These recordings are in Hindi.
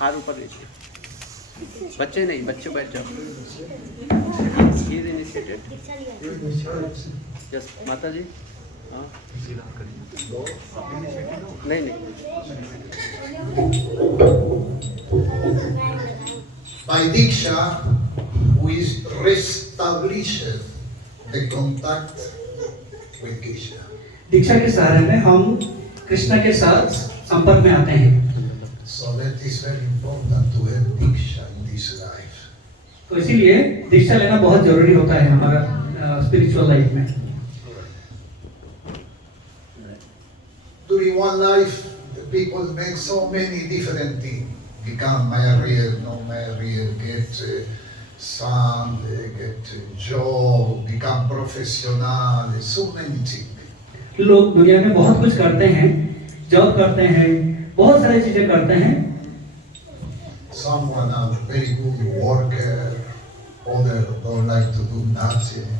हाथ ऊपर लीजिए, बच्चे नहीं, बच्चे बैठ जाओ। He is initiated. यस माता जी। हाँ नहीं नहीं। By Diksha, we reestablish the contact with Krishna. दीक्षा के सहारे में हम कृष्ण के साथ संपर्क में आते हैं। So that is very important to have Diksha in this life. तो इसीलिए दीक्षा लेना बहुत जरूरी होता है हमारा स्पिरिचुअल लाइफ में। During one life, the people make so many different things. Become married, not married, get son, get job, become professional, so many things. लोग दुनिया में बहुत कुछ करते हैं, जॉब करते हैं, बहुत सारी चीजें करते हैं। Someone are very good worker, other don't like to do nothing.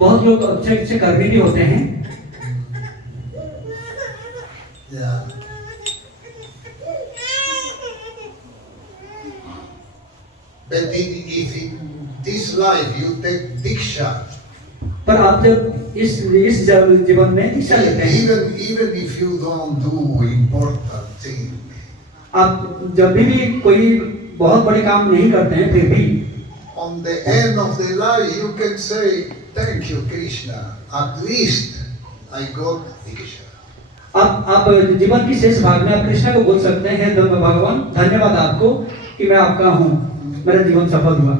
बहुत लोग अच्छे अच्छे कर्मी भी होते हैं। Yeah. But if in this life you take Diksha, पर आप जब इस जीवन में दीक्षा लेते हैं, even if you don't do important thing, आप जब भी कोई बहुत बड़े काम नहीं करते हैं, फिर भी on the end of the life you can say, thank you Krishna, at least I got Diksha. आप जीवन की शेष भाग में आप कृष्ण को बोल सकते हैं, भगवान धन्यवाद आपको कि मैं आपका हूँ, मेरा जीवन सफल हुआ।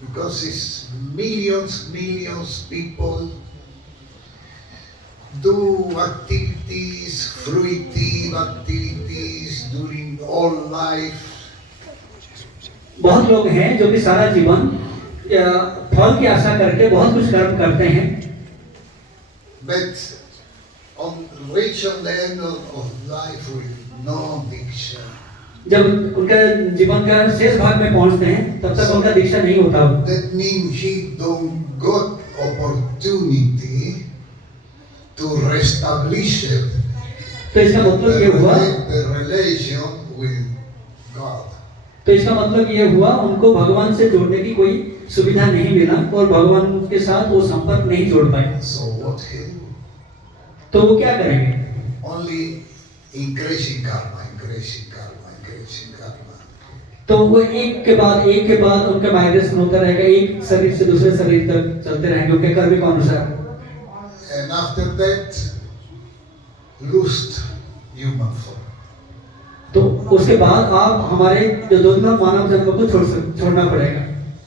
Because it's millions people do activities, fruitive activities during all life. बहुत लोग हैं जो कि सारा जीवन फल की आशा करके बहुत कुछ कर्म करते हैं, But on reach on the end of life with no Diksha. जब उनका जीवन का शेष भाग में पहुंचते हैं तब तक उनका दीक्षा नहीं होता। That means he don't got opportunity to reestablish it. तो इसका मतलब ये हुआ, The relation with God. तो इसका मतलब ये हुआ उनको भगवान से जोड़ने की कोई सुविधा नहीं मिला और भगवान के साथ वो संपर्क नहीं जोड़ पाए। So what he do? तो वो क्या करेंगे? Only increasing karma, increasing karma. तो वो एक के बाद उनका माइग्रेशन होता रहेगा, एक शरीर से दूसरे शरीर तक चलते रहेंगे उनके कर्म के अनुसार। And after that, lost human form. तो उसके बाद आप हमारे जो दुर्लभ मानव जन्म को छोड़ना पड़ेगा।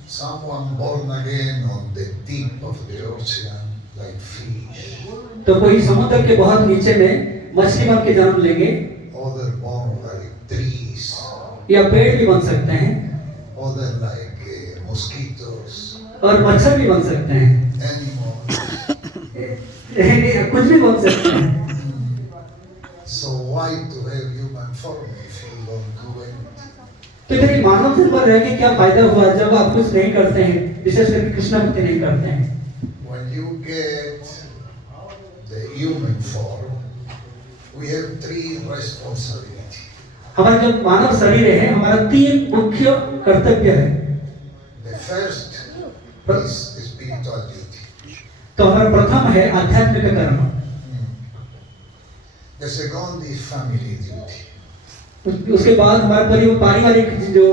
Someone born again on the deep of the ocean like fish. तो कोई समुद्र के बहुत नीचे में मछली बन के जन्म लेंगे, Other born like trees. या पेड़ भी बन सकते हैं, Other like mosquitoes. और मच्छर भी बन सकते हैं, Animals. कुछ भी बन सकते हैं। So why to have human form if you don't do anything? तो फिर मानव जन्म रह के क्या फायदा हुआ जब आप कुछ नहीं करते हैं, विशेष करके कृष्ण भक्ति नहीं करते हैं। When you get the human form, we have three responsibilities. हमारा जो मानव शरीर है, हमारा 3 मुख्य कर्तव्य है। The first is spiritual duty. तो हमारा प्रथम है आध्यात्मिक कर्म, The second is family duty. उसके बाद हमारा पारिवारिक जो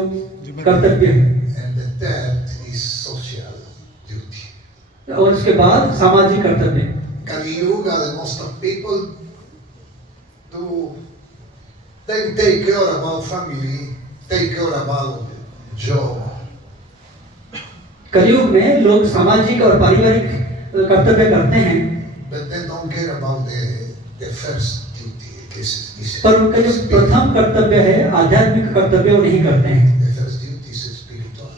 कर्तव्य है, And the third is social duty. और उसके बाद सामाजिक कर्तव्य। Kali Yuga, the most of people do they take care about family, take care about job. कलयुग में लोग सामाजिक और पारिवारिक कर्तव्य करते हैं, But they don't care about the first duty. पर उनका जो प्रथम कर्तव्य है आध्यात्मिक कर्तव्य वो नहीं करते हैं। The first duty is spiritual.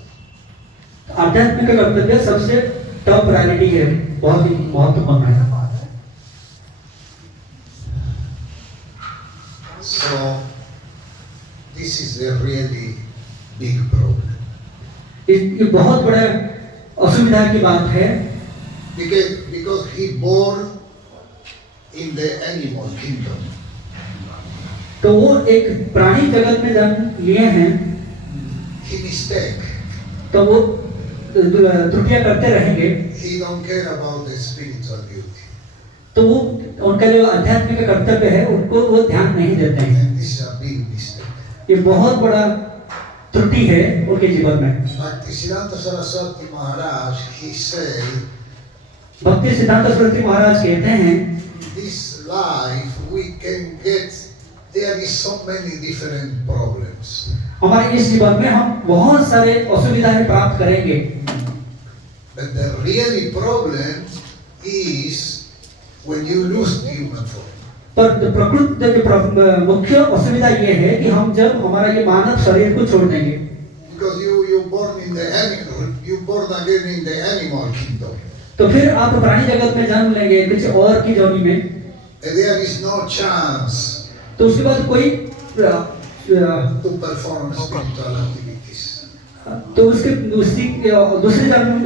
आध्यात्मिक कर्तव्य सबसे टॉप प्रायोरिटी है, बहुत ही महत्वपूर्ण है। So this is a really big problem. ये बहुत बड़ा असुविधा की बात है, Because he born in the animal kingdom. तो वो एक प्राणी जगत में जन्म लिए हैं, he mistake. तो वो त्रुटियां करते रहेंगे, He don't care about the spiritual beauty. तो वो उनका जो आध्यात्मिक कर्तव्य है उनको वो ध्यान नहीं देते हैं। And this is a big mistake. ये बहुत बड़ा त्रुटि है उनके जीवन में। Bhaktisiddhanta Saraswati Maharaj, he said, भक्ति सिद्धांत सरस्वती महाराज कहते हैं, this life we can get, there is so many different problems. हमारे इस जीवन में हम बहुत सारे असुविधाएं प्राप्त करेंगे, But the really problem is when you lose the human form. पर प्रकृति मुख्य असुविधा ये है कि हम जब हमारा ये मानव शरीर को छोड़ देंगे, Because you born in the animal, you born again in the animal kingdom. तो फिर आप प्राणी जगत में जन्म लेंगे कुछ और की जोनी में, And there is no chance तो उसके बाद कोई to perform spiritual activities. तो उसके दूसरी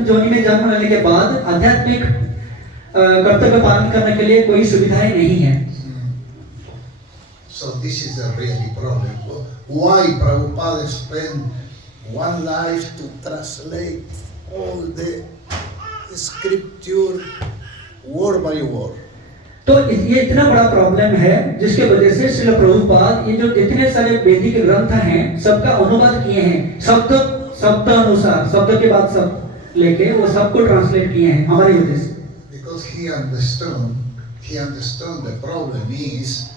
जोनी में जन्म लेने के बाद आध्यात्मिक कर्तव्य पालन करने के लिए कोई सुविधाएं नहीं है। So this is the really problem. Why Prabhupada spent one life to translate all the scripture word by word? तो ये इतना बड़ा प्रॉब्लम है जिसके वजह से श्रील प्रभुपाद ये जो इतने सारे वैदिक ग्रंथ हैं सबका अनुवाद किए हैं, शब्द अनुसार, शब्द के बाद शब्द लेके वो सबको ट्रांसलेट किए हैं हमारी वजह से। Because he understood the problem is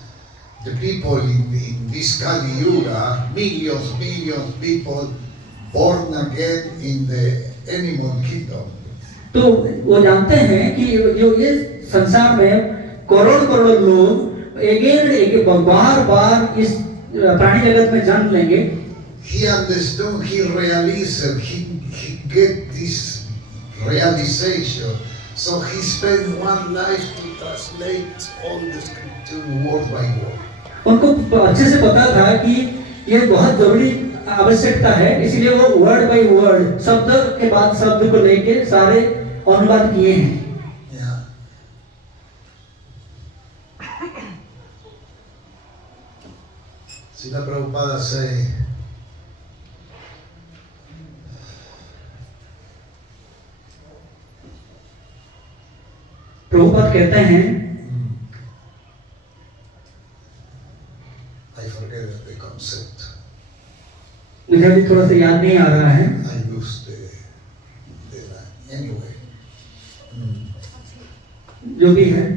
the people in this Kali Yuga, millions people born again in the animal kingdom. तो वो जानते हैं कि जो ये संसार में करोड़ लोग एक बार इस प्राणी जगत में जन्म लेंगे। He understood, he realized, he get this realization. So he spent one life to translate all the scripture word by word. उनको अच्छे से पता था कि ये बहुत जरूरी आवश्यकता है, इसलिए वो वर्ड बाय वर्ड, शब्द के बाद शब्द को लेके सारे अनुवाद किए हैं। Srila Prabhupada say, प्रभुपाद कहते हैं, I forget the concept. मुझे अभी थोड़ा सा याद नहीं आ रहा है। I lose the anyway. जो भी है,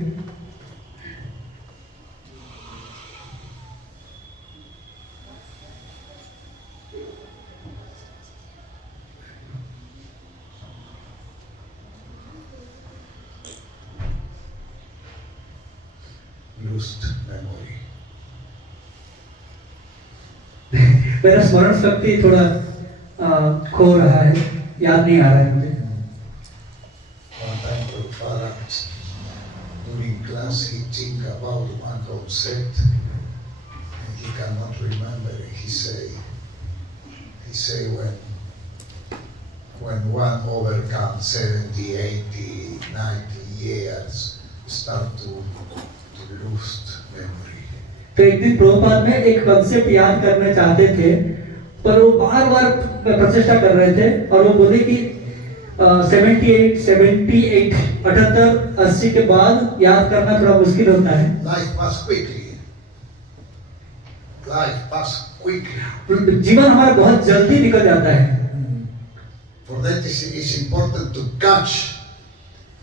Lost memory. मेरा स्मरण शक्ति थोड़ा खो रहा है, याद नहीं आ रहा है मुझे। One time Prabhupada, during class, he think about one concept and he cannot remember it. He say when one overcomes 70, 80, 90 years, start to lose memory. तो एक दिन प्रभुपाद में एक कॉन्सेप्ट याद करना चाहते थे, पर वो बार प्रचेष्टा कर रहे थे और वो बोले कि 78, 80 के बाद याद करना थोड़ा मुश्किल होता है। Life pass quickly. जीवन हमारा बहुत जल्दी निकल जाता है। For that it's important to catch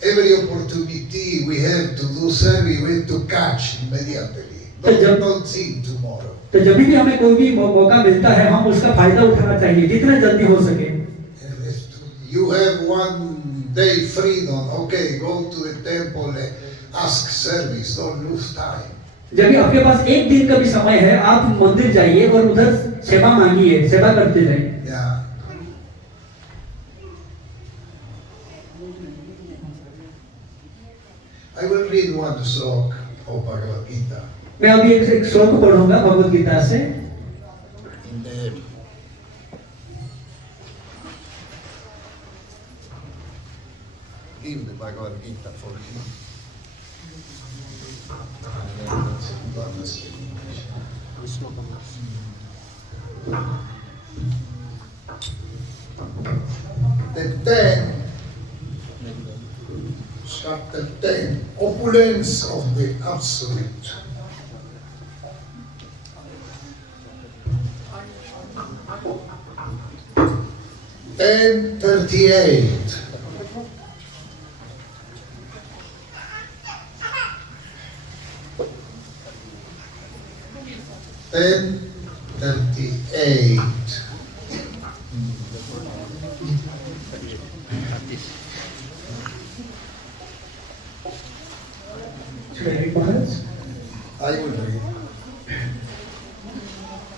every opportunity we have to do service, we have to catch immediately. Don't think tomorrow. तो जब भी हमें कोई भी मौका मिलता है हम उसका फायदा उठाना चाहिए जितना जल्दी हो सके। You have one day freedom, okay, go to the temple, ask service, don't lose time. जब भी आपके पास एक दिन का भी समय है आप मंदिर जाइए और उधर सेवा मांगिए, सेवा करते रहिए। I will read one slok of Bhagavad Gita. मैं अभी एक श्लोक पढ़ूंगा भगवद गीता से। Give the Bhagavad Gita for him. The 10, chapter 10, opulence of the absolute. Ten 38. Ten 38. Should I read Maharaj? I will read.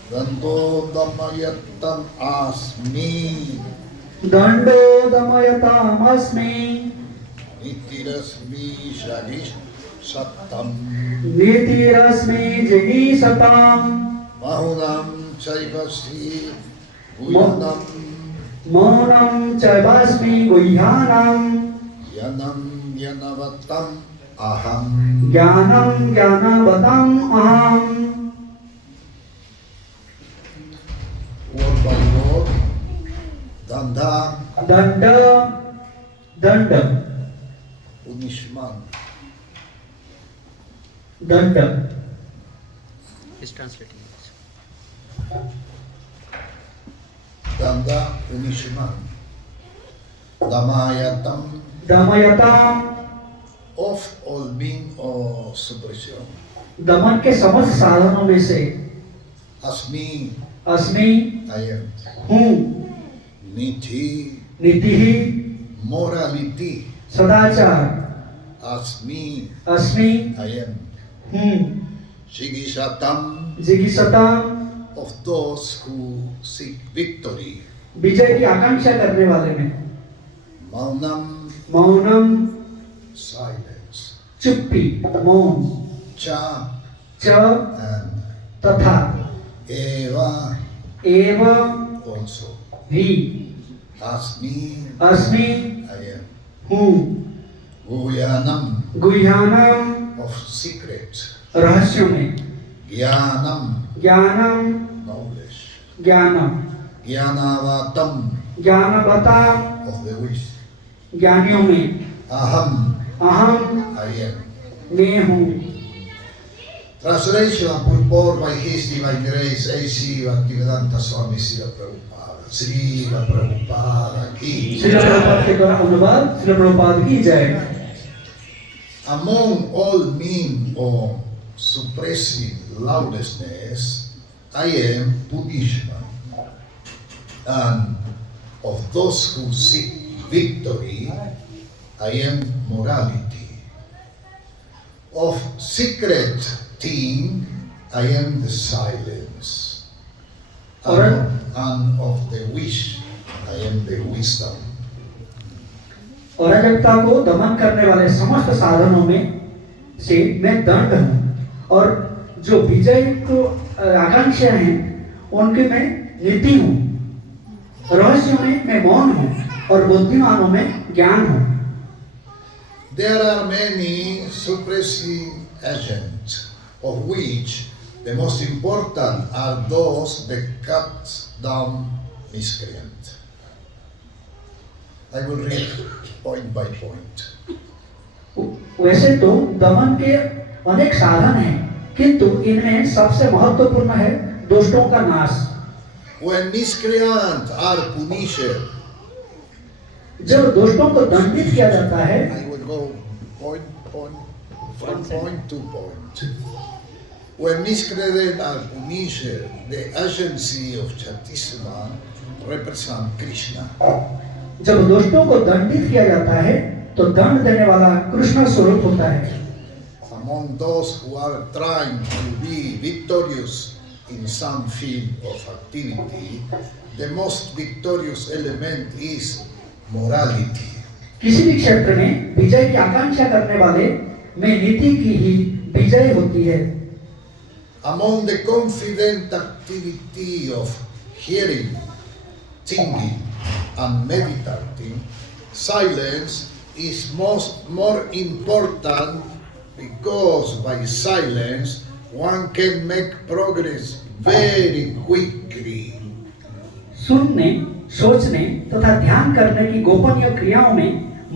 Dando damayatam asmi Dando damayatam nitirasmi shalish sattam Nitirasmi jini satam mahunam chaivasi guyanam Maunam chaivasmi guhyanam yanam yanavatam aham. Jnanam jnanavatam aham. Word by word. Danda Danda Danda Unishman. Danda He's translating this. Danda Unishman. Damayatam. Damayatam Of all being or suppression. दमन के समस्त साधनों में से Asmi अस्मि I am. हूँ Niti नीति ही morality. सदाचार Asmi अस्मि I am. हूँ Sigisatam जिगिसताम of those who seek victory. विजय की आकांक्षा करने वाले में Maunam मौनम silence. चुप्पी मौन Cha च and तथा Eva एव also. ही Asmi अस्मि I am. हूँ Guyanam गुह्यानम of secret. रहस्यों में Gyanam ज्ञानम knowledge. ज्ञानम Gyanavatam ज्ञानवताम of the wish. ज्ञानियों में Aham अहम I am. मैं हूँ Translation purport by His Divine Grace A.C. Bhaktivedanta Swami Srila Prabhupada. Srila Prabhupada ki. Srila Prabhupada के द्वारा अनुवाद श्रील प्रभुपाद की जय Among all means of suppressing lawlessness, I am punishment. And of those who seek victory, I am morality. Of secret thing, I am the silence. And of the wish, I am the wisdom. अराजकता को दमन करने वाले समस्त साधनों में से मैं दंड हूँ और जो विजय को आकांक्षा हैं उनके मैं नीति हूँ रहस्यों में मैं मौन हूँ और बुद्धिमानों में ज्ञान हूँ There are many suppressing agents, of which the most important are those that cut down miscreant. I will read point by point. वैसे तो दमन के अनेक साधन हैं किंतु इनमें सबसे महत्वपूर्ण है दुष्टों का नाश When miscreants are punished, जब दुष्टों को दंडित किया जाता है I will go from point to point. When miscreants are punished, the agency of Chatisma represents Krishna. जब दुष्टों को दंडित किया जाता है तो दंड देने वाला कृष्ण स्वरूप होता है Among those who are trying to be victorious in some field of activity, the most victorious element is morality. किसी भी क्षेत्र में विजय की आकांक्षा करने वाले में नीति की ही विजय होती है Among the confident activity of hearing, thinking, and meditating, silence is more important because by silence one can make progress very quickly. सुनने, सोचने तथा ध्यान करने की गोपनीय क्रियाओं में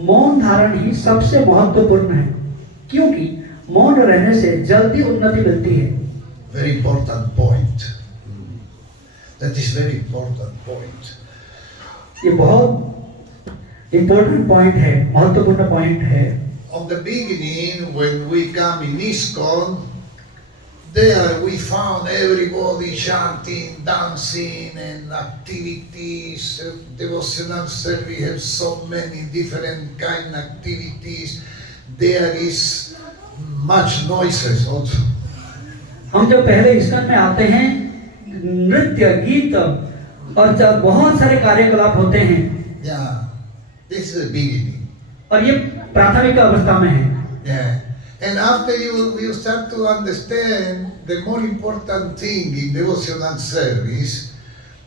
मौन धारण ही सबसे महत्वपूर्ण है, क्योंकि मौन रहने से जल्दी उन्नति मिलती है। Very important point. That is very important point. ये बहुत इम्पोर्टेंट पॉइंट है, महत्वपूर्ण पॉइंट है। On the beginning, when we come in ISKCON, there we found everybody chanting, dancing, and activities, devotional service. We have so many different kind of activities. There is much noises also. हम जब पहले ISKCON में आते हैं, नृत्य, गीत और जब बहुत सारे कार्यकलाप होते हैं। Yeah, this is the beginning. और ये प्राथमिक अवस्था में है। Yeah. And after you start to understand the more important thing in devotional service,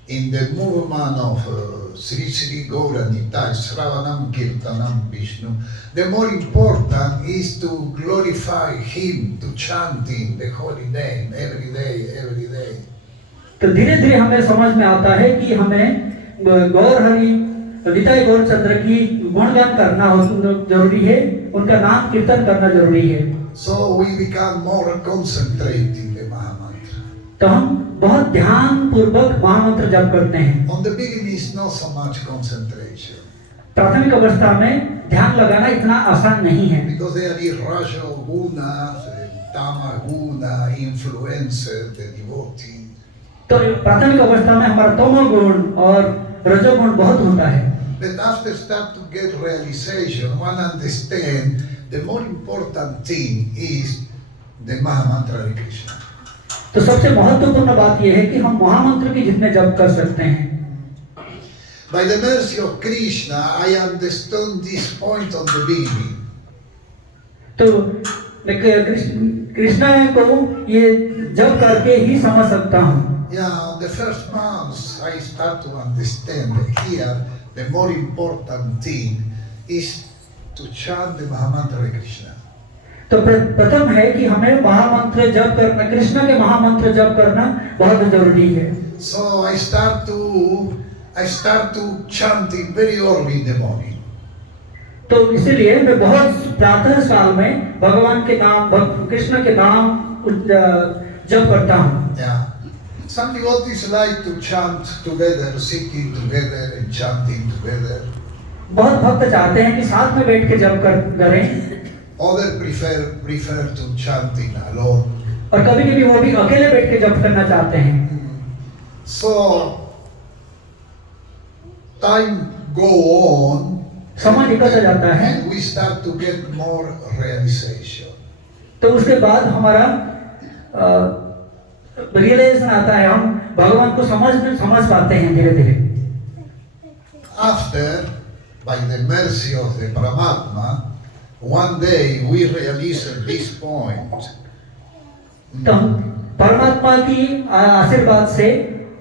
in the movement of Sri Sri Gauranitai, Sravanam Kirtanam Vishnu, the more important is to glorify Him, to chanting the holy name every day, every day. तो धीरे धीरे हमें समझ में आता है कि हमें गौर हरि निताई गौर चंद्र की गुणगान करना जरूरी है, उनका नाम कीर्तन करना जरूरी है। So we become more concentrated in the Mahamantra. तो हम बहुत ध्यान पूर्वक महामंत्र जप करते हैं। On the beginning is not so much concentration. प्राथमिक अवस्था में ध्यान लगाना इतना आसान नहीं है, Because there is Raja Guna, Tama Guna, influences the devotee. तो प्राथमिक अवस्था में हमारा तमो गुण और रजोगुण बहुत होता है। But after start to get realization, one understand the more important thing is the Mahamantra Hare Krishna. तो सबसे महत्वपूर्ण बात यह है कि हम महामंत्र की जितने जप कर सकते हैं। By the mercy of Krishna, I understood this point on the beginning. तो कृष्णा को ये जप करके ही समझ सकता हूँ। Yeah, the first months I start to understand that here the more important thing is to chant the Mahamantra Hare Krishna. तो प्रथम है कि हमें महामंत्र जप करना, कृष्ण के महामंत्र जप करना बहुत जरूरी है। So I start to chanting very early in the morning. तो इसीलिए मैं बहुत प्रातः काल में भगवान के नाम, कृष्ण के नाम जप करता हूँ। Yeah. Some devotees like to chant together, sitting together and chanting together. बहुत भक्त चाहते हैं कि साथ में बैठ के जप करें। Others prefer to chanting alone. और कभी-कभी वो भी अकेले बैठ के जप करना चाहते हैं। So time go on. समय निकलता जाता है। And we start to get more realization. तो उसके बाद हमारा रियलाइजेशन आता है, हम भगवान को समझ पाते हैं धीरे धीरे। After, by the mercy of the Paramatma, one day we realized this point. तो परमात्मा की आशीर्वाद से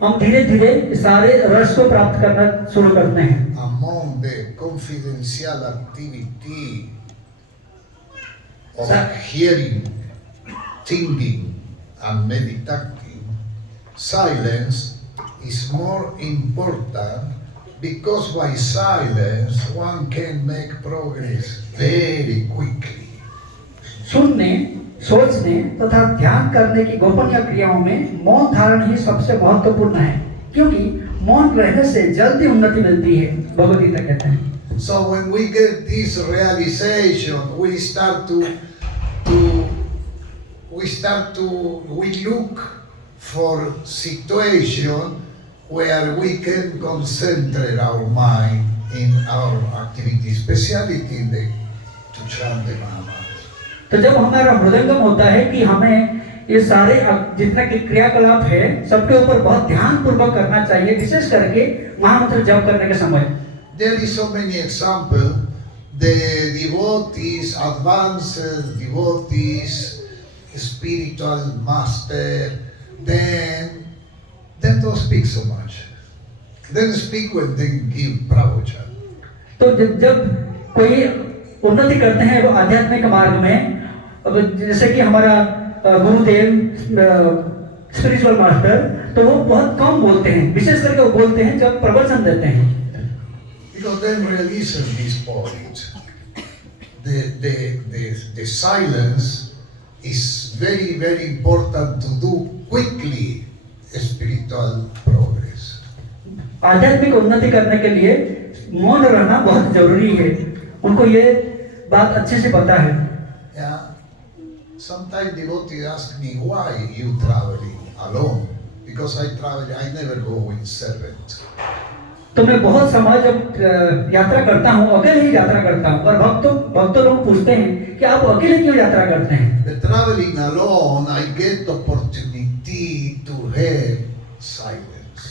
हम धीरे धीरे सारे रस को प्राप्त करना शुरू करते हैं। Among the confidential activity of hearing, thinking, and meditating, silence is more important because by silence one can make progress very quickly. सुनने, सोचने तथा ध्यान करने की गोपनीय क्रियाओं में मौन धारण ही सबसे महत्वपूर्ण है, क्योंकि मौन रहने से जल्दी उन्नति मिलती है, भगवद गीता कहते हैं। So when we get this realization, we look for situation where we can concentrate our mind in our activity, especially in the to chant the Mahamantra. तो जब हमारा हृदयंगम होता है कि हमें ये सारे जितना कि क्रियाकलाप है सबके ऊपर बहुत ध्यान पूर्वक करना चाहिए, विशेष करके महामंत्र जप करने के समय। There is so many examples. The devotees, advanced devotees, spiritual master, then they don't speak so much. They speak when they give pravachan. तो जब कोई उन्नति करते हैं वो आध्यात्मिक मार्ग में, अब जैसे कि हमारा गुरुदेव, स्पिरिचुअल मास्टर, तो वो बहुत कम बोलते हैं, विशेष करके वो बोलते हैं जब प्रवचन देते हैं। Because then realizing this point, the silence is very, very important to do quickly spiritual progress. आध्यात्मिक उन्नति करने के लिए मौन रहना बहुत जरूरी है, उनको ये बात अच्छे से पता है। Yeah. Sometimes devotees ask me, why you traveling alone? Because I never go with servant. तो मैं बहुत समय जब यात्रा करता हूँ, अकेले ही यात्रा करता हूँ, और भक्तों लोग पूछते हैं कि आप अकेले क्यों यात्रा करते हैं? The traveling alone, I get opportunity to have silence.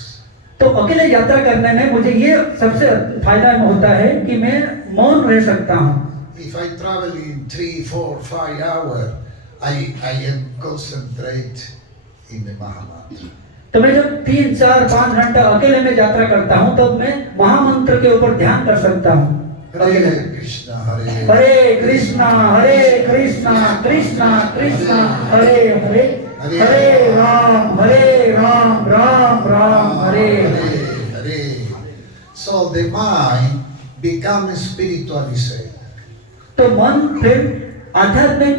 तो अकेले यात्रा करने में मुझे ये सबसे फायदा होता है कि मैं मौन रह सकता हूँ। If I travel in 3, 4, 5 hours, I am concentrate in the Mahamantra. तो मैं जब 3, 4, 5 घंटा अकेले में यात्रा करता हूँ तब मैं महामंत्र के ऊपर ध्यान कर सकता हूँ। Hare Krishna, Hare Krishna Krishna Krishna Hare Hare, Hare Ram Ram Hare Hare. So the mind becomes spiritualized. तो मन फिर आध्यात्मिक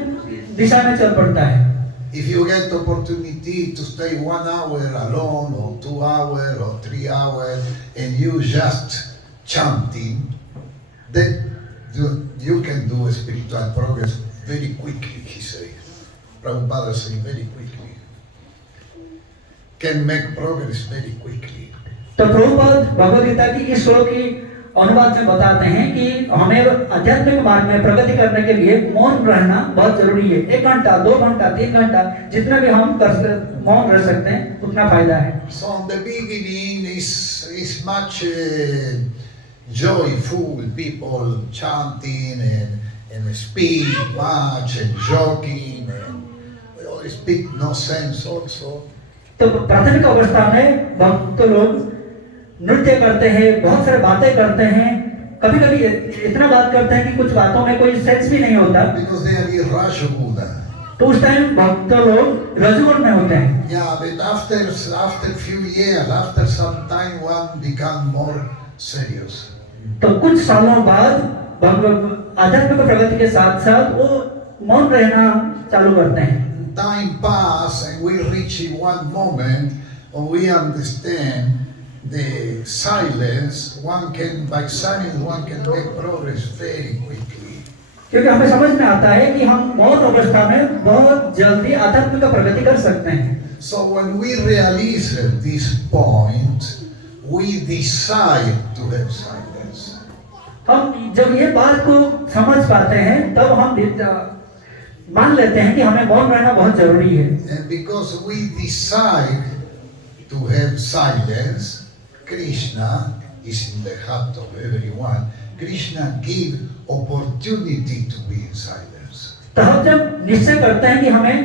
दिशा में चल पड़ता है। If you get opportunity to stay 1 hour alone, or 2 hours, or 3 hours, and you just chanting, then you can do spiritual progress very quickly, he says. Prabhupada says very quickly. Can make progress very quickly. तो प्रभुपाद भगवद गीता की इस श्लोक की अनुवाद में बताते हैं कि हमें आध्यात्मिक मार्ग में प्रगति करने के लिए मौन रहना बहुत जरूरी है। 1 घंटा, 2 घंटा, 3 घंटा, जितना भी हम मौन रह सकते हैं उतना फायदा है। So in the beginning is much joyful, people chanting and speak much and joking and speak no sense also. तो प्राथमिक अवस्था में भक्त लोग नृत्य करते हैं, बहुत सारे बातें करते हैं, कभी कभी इतना बात करते हैं कि कुछ बातों में कोई सेंस भी नहीं होता। Because they are irrational. तो उस टाइम भक्त लोग रजोगुण में होते हैं। Yeah, but after few years, after some time, one become more serious. तो कुछ सालों बाद आध्यात्मिक प्रगति के साथ साथ वो मौन रहना चालू करते हैं। Time pass and we reach in one moment when we understand the silence. By silence one can make progress very quickly. क्योंकि हमें समझ में आता है कि हम मौन अवस्था में बहुत जल्दी आध्यात्मिक प्रगति कर सकते हैं। So when we realize this point, we decide to have silence. हम जब ये बात को समझ पाते हैं तब हम मान लेते हैं कि हमें मौन रहना बहुत जरूरी है। And because we decide to have silence, Krishna is in the heart of everyone. Krishna gives opportunity to be in silence. तो हम जब निश्चय करते हैं कि हमें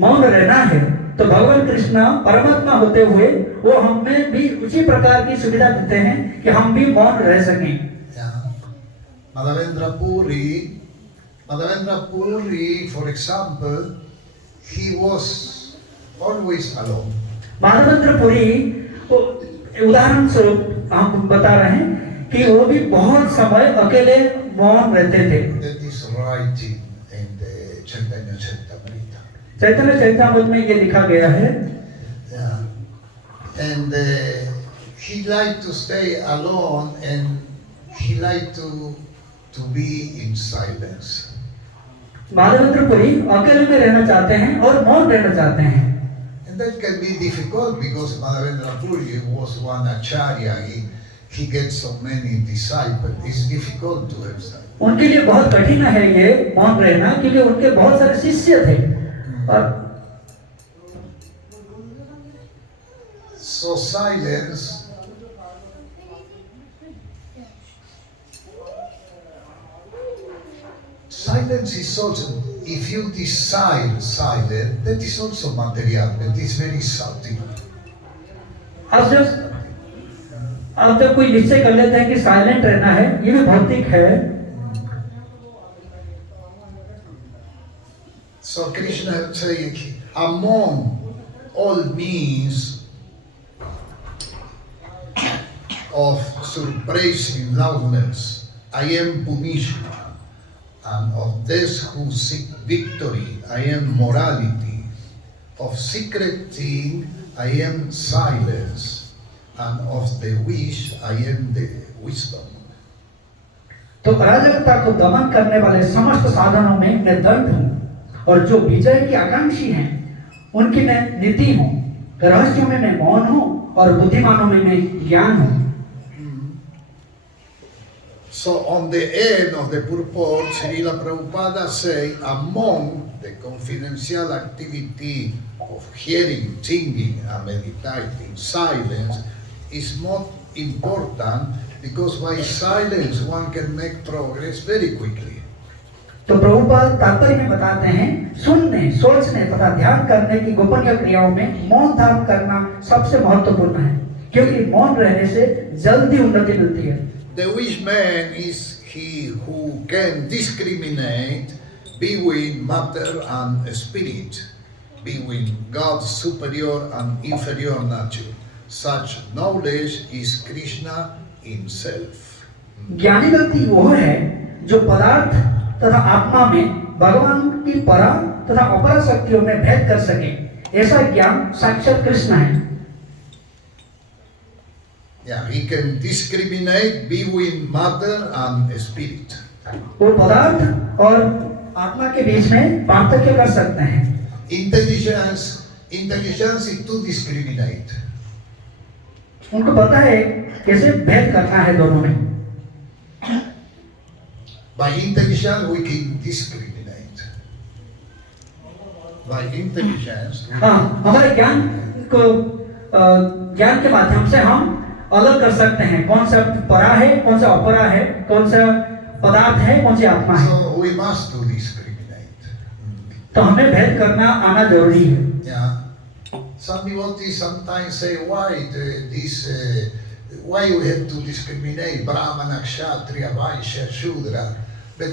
मौन रहना है तो भगवान कृष्ण परमात्मा होते हुए वो हमें भी उसी प्रकार की सुविधा देते हैं कि हम भी मौन रह सकें। Madhavendra Puri, for example, he was always alone. Madhavendra Puri को उदाहरण स्वरूप हम बता रहे हैं कि वो भी बहुत समय अकेले मौन रहते थे। That is writing in the Chaitanya Charitamrita. चैतन्य चरितामृत में ये लिखा गया है। And he liked to stay alone and he liked to be in silence. Madhavendra Puri अकेले में रहना चाहते हैं और मौन रहना चाहते हैं। And that can be difficult because Madhavendra Puri was one acharya. He gets so many disciples. It's difficult to have silence. उनके लिए बहुत कठिन है ये मौन रहना क्योंकि उनके बहुत सारे शिष्य थे। और So silence is also, if you decide silent, that is also material, that is very subtle. आप जब कोई निश्चय कर लेते हैं कि साइलेंट रहना है, ये भी भौतिक है। So Krishna saying, among all means of surprising loudness, I am punishment, and of those who seek victory, I am morality. Of secret thing, I am silence, and of the wish, I am the wisdom. तो अराजकता को दमन करने वाले समस्त साधनों में मैं दंड हूँ, और जो विजय की आकांक्षी हैं उनकी मैं नीति हूँ। रहस्यों में मैं मौन हूँ और बुद्धिमानों में मैं ज्ञान हूँ। So on the end of the purport, Srila Prabhupada say, among the confidential activity of hearing, thinking, and meditating, silence is more important because by silence one can make progress very quickly. तो प्रभुपाद तात्पर्य में बताते हैं, सुनने, सोचने तथा ध्यान करने की गोपनीय क्रियाओं में मौन धारण करना सबसे महत्वपूर्ण है, क्योंकि मौन रहने से जल्दी उन्नति मिलती है। The wise man is he who can discriminate between matter and spirit, between God's superior and inferior nature. Such knowledge is Krishna himself. ज्ञानी व्यक्ति वो है जो पदार्थ तथा आत्मा में भगवान की परा तथा अपरा शक्तियों में भेद कर सके, ऐसा ज्ञान साक्षात कृष्ण है। Yeah, he can discriminate between matter and spirit. वो पदार्थ और आत्मा के बीच में पार्थक्य कर सकते हैं। Intelligence is to discriminate. उनको पता है कैसे भेद करना है दोनों में। By intelligence we can discriminate. By intelligence. हाँ, हमारे ज्ञान के माध्यम से हम अलग कर सकते हैं कौन सा परा है, कौन सा अपरा है, कौन सा पदार्थ है, कौन सी आत्मा है। So we must to discriminate. तो हमें भेद करना आना जरूरी है। Yeah. Some devotees sometimes say, why you have to discriminate Brahmana, Kshatriya, Vaishya, Shudra? But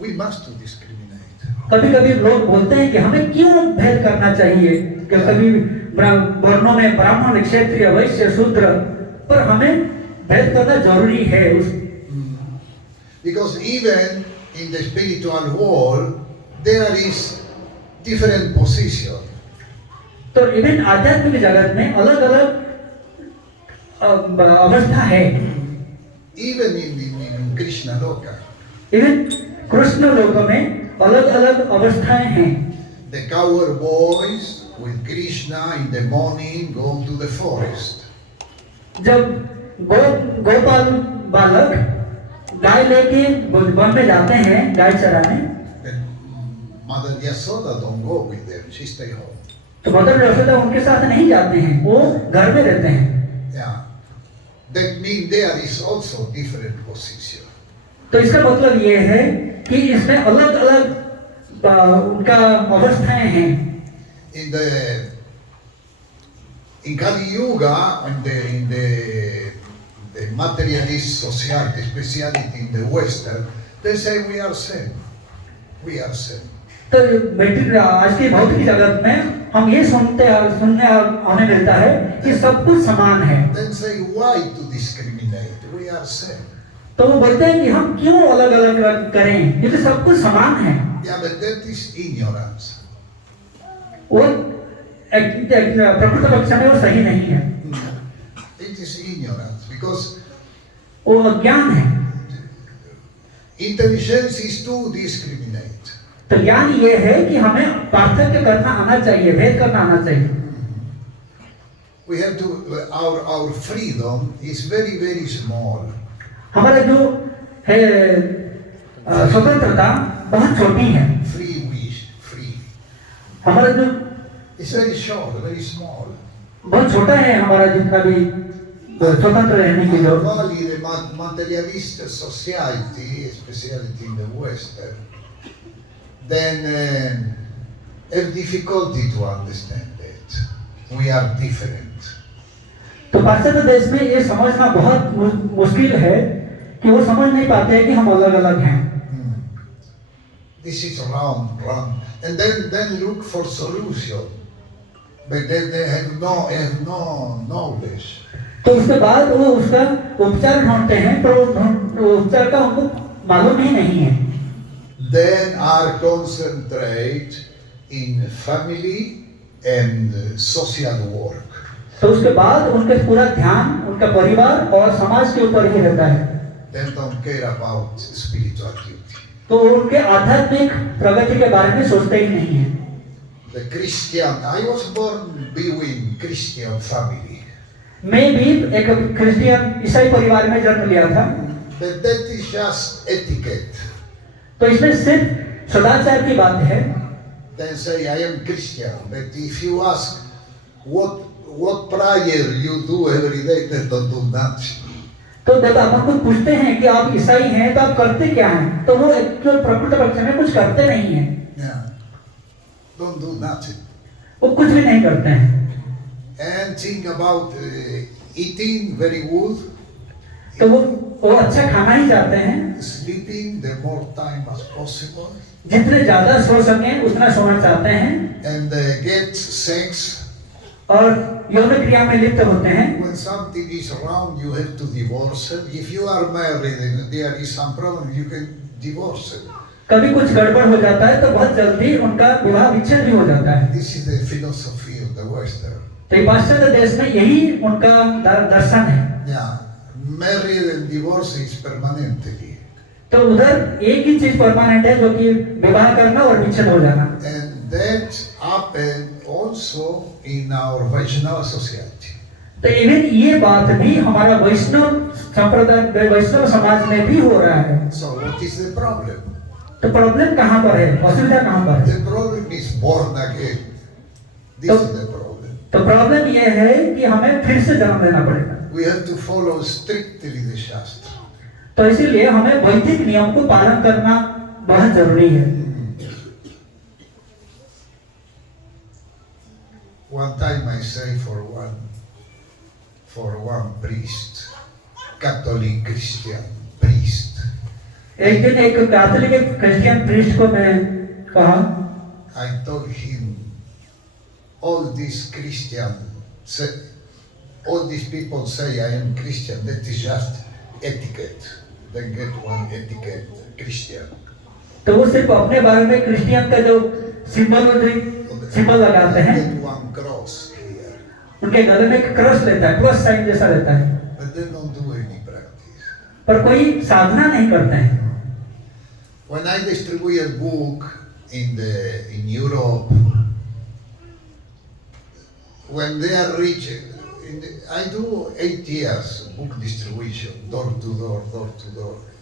we must to discriminate. कभी-कभी लोग बोलते हैं कि हमें क्यों भेद करना चाहिए, कि कभी वर्णों में ब्राह्मण, क्षत्रिय, वैश्य, शूद्र, पर हमें भेद करना जरूरी है। Because even in the spiritual world there is different position. तो इवन आध्यात्मिक जगत में अलग-अलग अवस्था है। Even in Krishna Loka. Even Krishna लोक में अलग-अलग अवस्थाएं हैं। The cowboys with Krishna in the morning go to the forest. जब गोपाल बालक गाय लेके वन में जाते हैं गाय चराने, Then Mother Yasoda don't go with them, she stay home. तो मदर यशोदा उनके साथ नहीं जाते हैं, वो घर में रहते हैं। Yeah. That means there is also different position. तो इसका मतलब ये है कि इसमें अलग-अलग उनका अवस्थाएं हैं। In Kali Yuga, in the materialist society, especially in the Western, they say we are same. We are same. तो आज की भौतिक जगत में हम ये सुनने हमें मिलता है कि सब कुछ समान है। Then say why to discriminate? We are same. तो वो बोलते हैं कि हम क्यों अलग-अलग करें, क्योंकि सब कुछ समान है। Yeah, but that is ignorance. वो प्रकृत पक्ष में वो सही नहीं है। It is ignorance because वो अज्ञान है। intelligence is to discriminate. तो ज्ञान ये है कि हमें पार्थक्य करना आना चाहिए, भेद करना आना चाहिए। We have to our freedom is very very small. हमारा जो है स्वतंत्रता बहुत छोटी है। Free wish, free. हमारा जो It's very short, very small. बहुत छोटा है हमारा जितना भी स्वतंत्र रहने की जो। Normally, the materialist society, especially in the West, then have difficulty to understand it. We are different. तो पाश्चात्य देश में ये समझना बहुत मुश्किल है कि वो समझ नहीं पाते हैं कि हम अलग-अलग हैं। This is wrong. And then look for solution. But they have no knowledge. तो उसके बाद वो उसका उपचार ढूंढते हैं, पर वो उपचार का उनको मालूम ही नहीं है। Then are concentrate in family and social work. तो उसके बाद उनका पूरा ध्यान उनका परिवार और समाज के ऊपर ही रहता है। They don't care about spiritual duty. तो उनके आध्यात्मिक प्रगति के बारे में सोचते ही नहीं है। The Christian, I was born between Christian family. मैं भी एक क्रिश्चियन ईसाई परिवार में जन्म लिया था। But that is just etiquette. तो इसमें सिर्फ सदाचार की बात है। Then say I am Christian. But if you ask what prayer you do every day, they don't do nothing. तो जब आप उनको पूछते हैं कि आप ईसाई हैं तो आप करते क्या हैं, तो वो एक्चुअल प्रकृत पक्ष में कुछ करते नहीं हैं। Yeah, don't do nothing. वो कुछ भी नहीं करते हैं। And think about eating very good. तो वो अच्छा खाना ही चाहते हैं। Sleeping the more time as possible. जितने ज्यादा सो सकें उतना सोना चाहते हैं। And get sex. और यौन क्रिया में लिप्त होते हैं। When something is wrong, you have to divorce it. If you are married and there is some problem, you can divorce it. कभी कुछ गड़बड़ हो जाता है तो बहुत जल्दी उनका विवाह विच्छेद भी हो जाता है। This is the philosophy of the Western. तो पाश्चात्य देश में यही उनका दर्शन है। Yeah, married and divorce is permanently. तो उधर एक ही चीज परमानेंट है, जो कि विवाह करना और विच्छेद हो जाना। And that happened also in our Vaishnava society. तो इवन ये बात भी हमारा वैष्णव संप्रदाय वैष्णव समाज में भी हो रहा है। So what is the problem? तो प्रॉब्लम कहाँ पर है, असुविधा कहाँ पर है? The problem is born again. This is the problem. तो प्रॉब्लम ये है कि हमें फिर से जन्म लेना पड़ेगा। We have to follow strictly the Shastra. तो इसीलिए हमें वैदिक नियम को पालन करना बहुत जरूरी है। One time I say for one priest, Catholic Christian priest. एक दिन एक कैथोलिक क्रिश्चियन प्रीस्ट को मैं कहा, I told him, all these people say I am Christian. That is just etiquette. They get one etiquette Christian. तो वो सिर्फ अपने बारे में क्रिश्चियन का जो सिंबल लगाते हैं, Get one cross here. उनके गले में एक क्रॉस लेता है, प्लस साइन जैसा रहता है, But they don't do any practice. पर कोई साधना नहीं करते हैं। When I distribute a book in Europe, when they are rich, I do 8 years book distribution, door to door,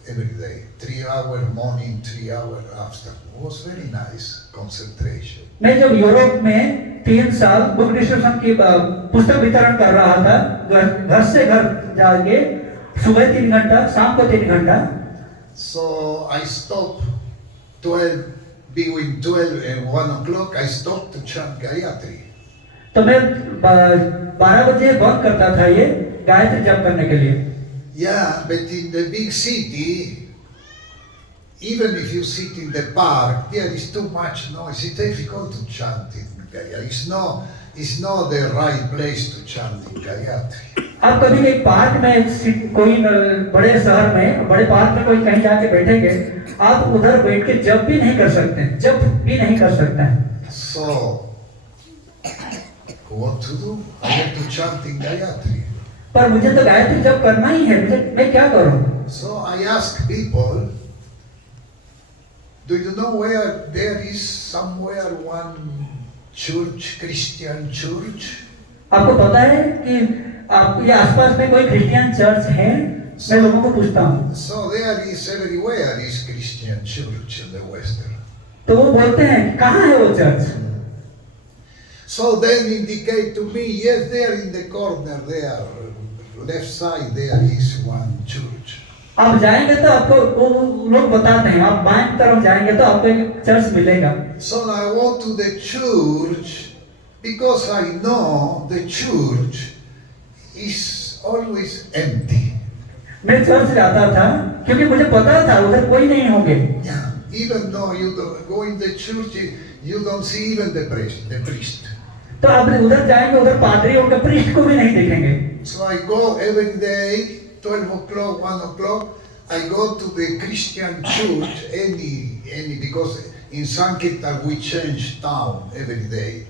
every day. 3 hours morning, 3 hours after. It was very nice concentration. मैं जब यूरोप में 3 साल बुक डिस्ट्रीब्यूशन की पुस्तक वितरण कर रहा था, घर से घर जाके सुबह 3 घंटा, शाम को 3 घंटा। So I stopped between 12 and 1 o'clock. I stopped to chant Gayatri. तो मैं 12 बजे बंद करता था ये गायत्री जप करने के लिए। Yeah, but in the big city, even if you sit in the park, there is too much noise. It's difficult to chant in Gayatri. It's not the right place to chant in Gayatri. आप कभी एक पार्क में, कोई बड़े शहर में बड़े पार्क में कोई कहीं जाके बैठेंगे, आप उधर बैठ के जप भी नहीं कर सकते, जप भी नहीं कर सकते हैं। So, what to do? I have to chant in Gayatri. पर मुझे तो गायत्री जप करना ही है, मैं क्या करूं? So I ask people, do you know where there is somewhere one church, Christian church? आपको पता है कि आपके आसपास में कोई क्रिश्चियन चर्च है? मैं लोगों को पूछता हूँ। So there is everywhere is Christian church in the Western. तो वो बोलते हैं कहाँ है वो church? So then indicate to me, yes, there in the corner there, left side there is one church. आप जाएंगे तो आपको वो लोग बताते हैं, आप बाएं तरफ जाएंगे तो आपको एक चर्च मिलेगा। So I went to the church because I know the church is always empty. मैं चर्च जाता था क्योंकि मुझे पता था उधर कोई नहीं होंगे। Yeah, Even though you don't go in the church, you don't see even the priest. तो आप उधर जाएंगे, उधर पादरी और प्रीस्ट को भी नहीं देखेंगे. So I go every day, 12 o'clock, 1 o'clock, I go to the Christian church, any, because in Sankirtan we change town every day,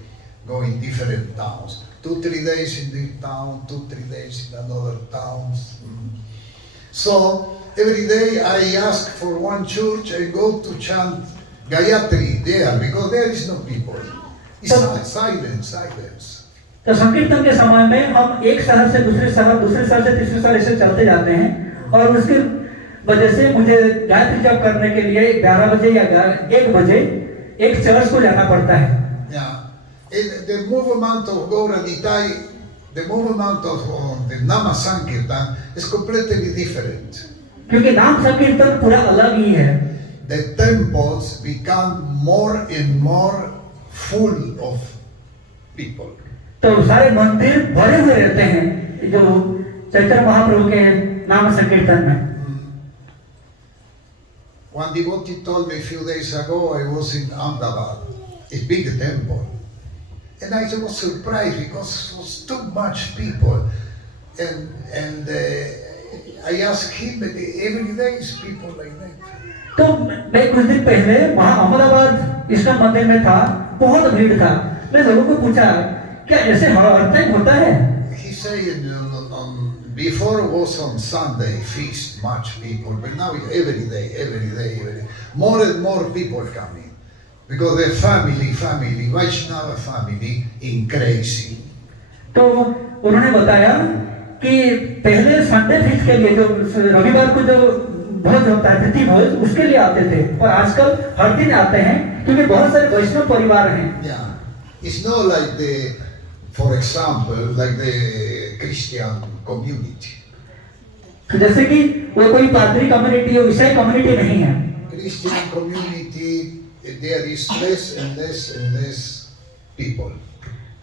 go in different towns. 2-3 days in this town, 2-3 days in another town. So every day I ask for one church, I go to chant Gayatri there, because there is no people. It's silence. तो संकीर्तन के समय में हम एक शहर से दूसरे शहर से तीसरे शहर ऐसे चलते जाते हैं, और उसके वजह से मुझे गायत्री जप करने के लिए 11 बजे या 1 बजे एक चर्च को जाना पड़ता है. The movement of Gauranitai, the movement of the Nama Sankirtan is completely different. क्योंकि नाम संकीर्तन पूरा अलग ही है. The temples become more and more full of people. तो सारे मंदिर भरे हुए रहते हैं जो चैतन्य महाप्रभु के नाम संकीर्तन में. One devotee told me a few days ago, I was in Ahmedabad, a big temple, and I was surprised because it was too much people, and I asked him, every day is people like that. तो मैं कुछ दिन पहले वहाँ अहमदाबाद इसका मंदिर में था, बहुत भीड़ था. मैं लोगों को पूछा क्या ऐसे हर टाइम होता है? He said before was on Sunday feast much people, but now it's every day, more and more people coming because the family, Vaishnava family increasing. तो उन्होंने बताया कि पहले संडे फीस्ट के लिए जो रविवार को जो भोज होता है तिथि भोज उसके लिए आते थे, पर आजकल हर दिन आते हैं क्योंकि बहुत सारे वैष्णव परिवार हैं. Yeah, it's not like for example, like the Christian community. जैसे कि वो कोई पादरी कम्युनिटी या ईसाई कम्युनिटी नहीं है. Christian community, there is less and less people.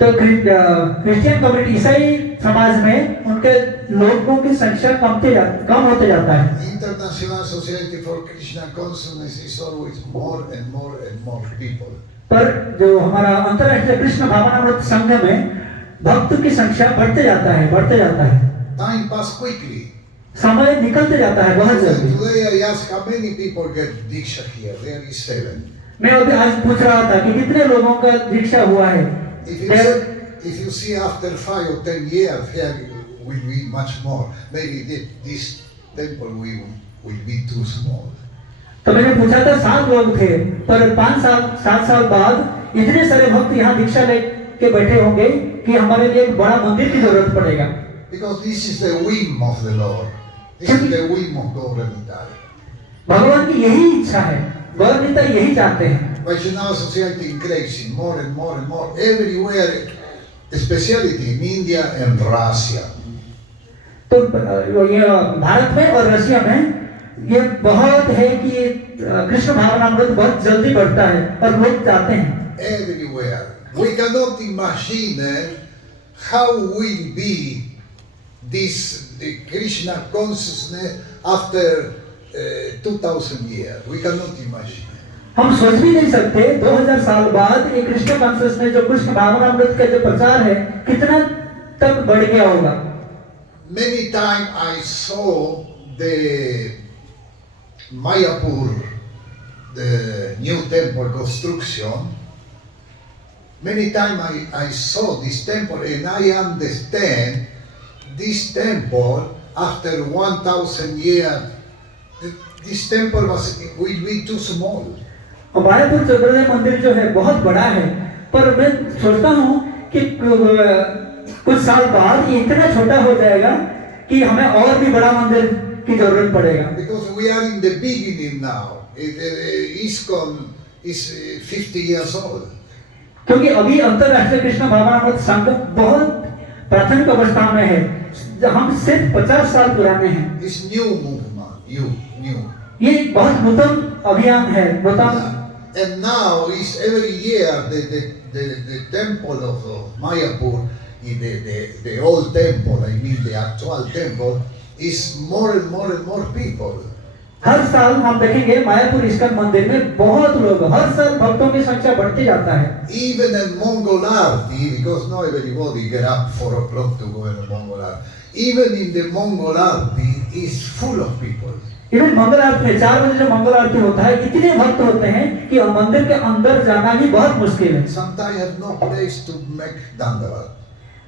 तो क्रिश्चियन कम्युनिटी ईसाई समाज में उनके लोगों की संख्या कम होते जाता है. International Society for Krishna Consciousness is always more and more people. पर जो हमारा अंतर्राष्ट्रीय कृष्ण भावनामृत संघ में भक्त की संख्या बढ़ते जाता है. Time pass quickly. समय निकलते जाता है बहुत जल्दी. Today I ask how many people get diksha here. There is 7. मैं अभी आज पूछ रहा था कि कितने लोगों का दीक्षा हुआ है. If you see after 5 or 10 years, here will be much more. Maybe this temple will be too small. तो मैंने पूछा था 7 लोग थे, पर 7 साल बाद इतने सारे भक्त यहाँ दीक्षा लेके बैठे होंगे कि हमारे लिए एक बड़ा मंदिर की जरूरत पड़ेगा. Because this is the whim of the Lord. This is the whim of Gauranitai. भगवान की यही इच्छा है, गौरनिताई यही चाहते हैं. Vaishnava society increasing more and more everywhere, especially in India and Russia. तो ये भारत में और रशिया में ये बहुत है कि कृष्ण भावनामृत बहुत जल्दी बढ़ता है और लोग चाहते हैं. Everywhere. We cannot imagine how will be the Krishna consciousness after 2000 years. We cannot imagine. हम सोच भी नहीं सकते 2000 साल बाद ये कृष्ण कॉन्शियसनेस जो कृष्ण भावनामृत का जो प्रचार है कितना तक बढ़ गया होगा. Many times I saw the Mayapur, the new temple construction. Many times I saw this temple and I understand this temple after 1000 years, this temple will be too small. Mayapur चंद्रोदय मंदिर जो है बहुत बड़ा है, पर मैं सोचता हूँ कि कुछ साल बाद ये इतना छोटा हो जाएगा कि हमें और भी बड़ा मंदिर की जरूरत पड़ेगा. Because we are in the beginning now. ISKCON is 50 years old. क्योंकि अभी अंतर्राष्ट्रीय कृष्ण भावनामृत संघ बहुत प्राथमिक अवस्था में है, हम सिर्फ 50 साल पुराने हैं. It's new movement, new. ये बहुत नूतन अभियान है, नूतन. And now is every year the temple of Mayapur, the old temple, I mean the actual temple, is more and more people. हर साल हम देखेंगे मायापुर इस्कॉन मंदिर में बहुत लोग, हर साल भक्तों की संख्या बढ़ती जाता है। Even in Mongol Arti, because not everybody get up 4 o'clock to go in the Mongol Arti. Even in the Mongol Arti is full of people. Even मंगल आरती में 4 बजे जो मंगल आरती होता है, इतने भक्त होते हैं कि मंदिर के अंदर जाना भी बहुत मुश्किल है। Sometimes have no place to make dandavat.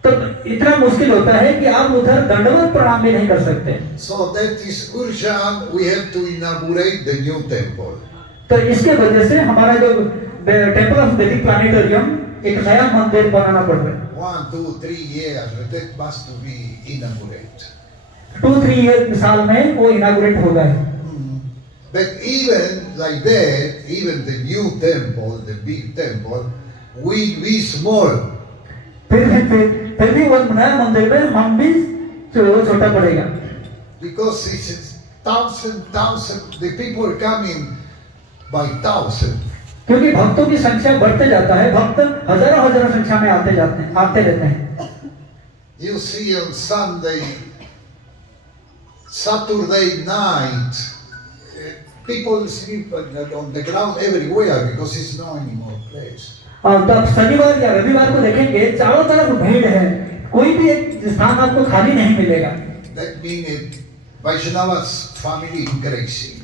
तो इतना मुश्किल होता है कि आप उधर दंडवत प्रणाम भी नहीं कर सकते। So that is urgent. We have to inaugurate the new temple. तो इसके वजह से हमारा जो टेम्पल ऑफ वैदिक प्लानिटोरियम एक नया मंदिर बनाना पड़ रहा है। 1, 2, 3 years, but that must to be inaugurated. 2-3 साल में वो इनागुरेट होगा। But even like that, even the new temple, the big temple, will be small. फिर भी वो नया मंदिर में हम भी छोटा पड़ेगा। Because it's thousand, the people coming by thousand. क्योंकि भक्तों की संख्या बढ़ते जाता है, भक्त हजारों संख्या में आते रहते हैं। You see on Saturday night, people sleep on the ground everywhere because it's no anymore place. तब शनिवार या रविवार को देखेंगे चारों तरफ भीड़ है, कोई भी एक स्थान आपको खाली नहीं मिलेगा। That means Vaishnava's family increasing.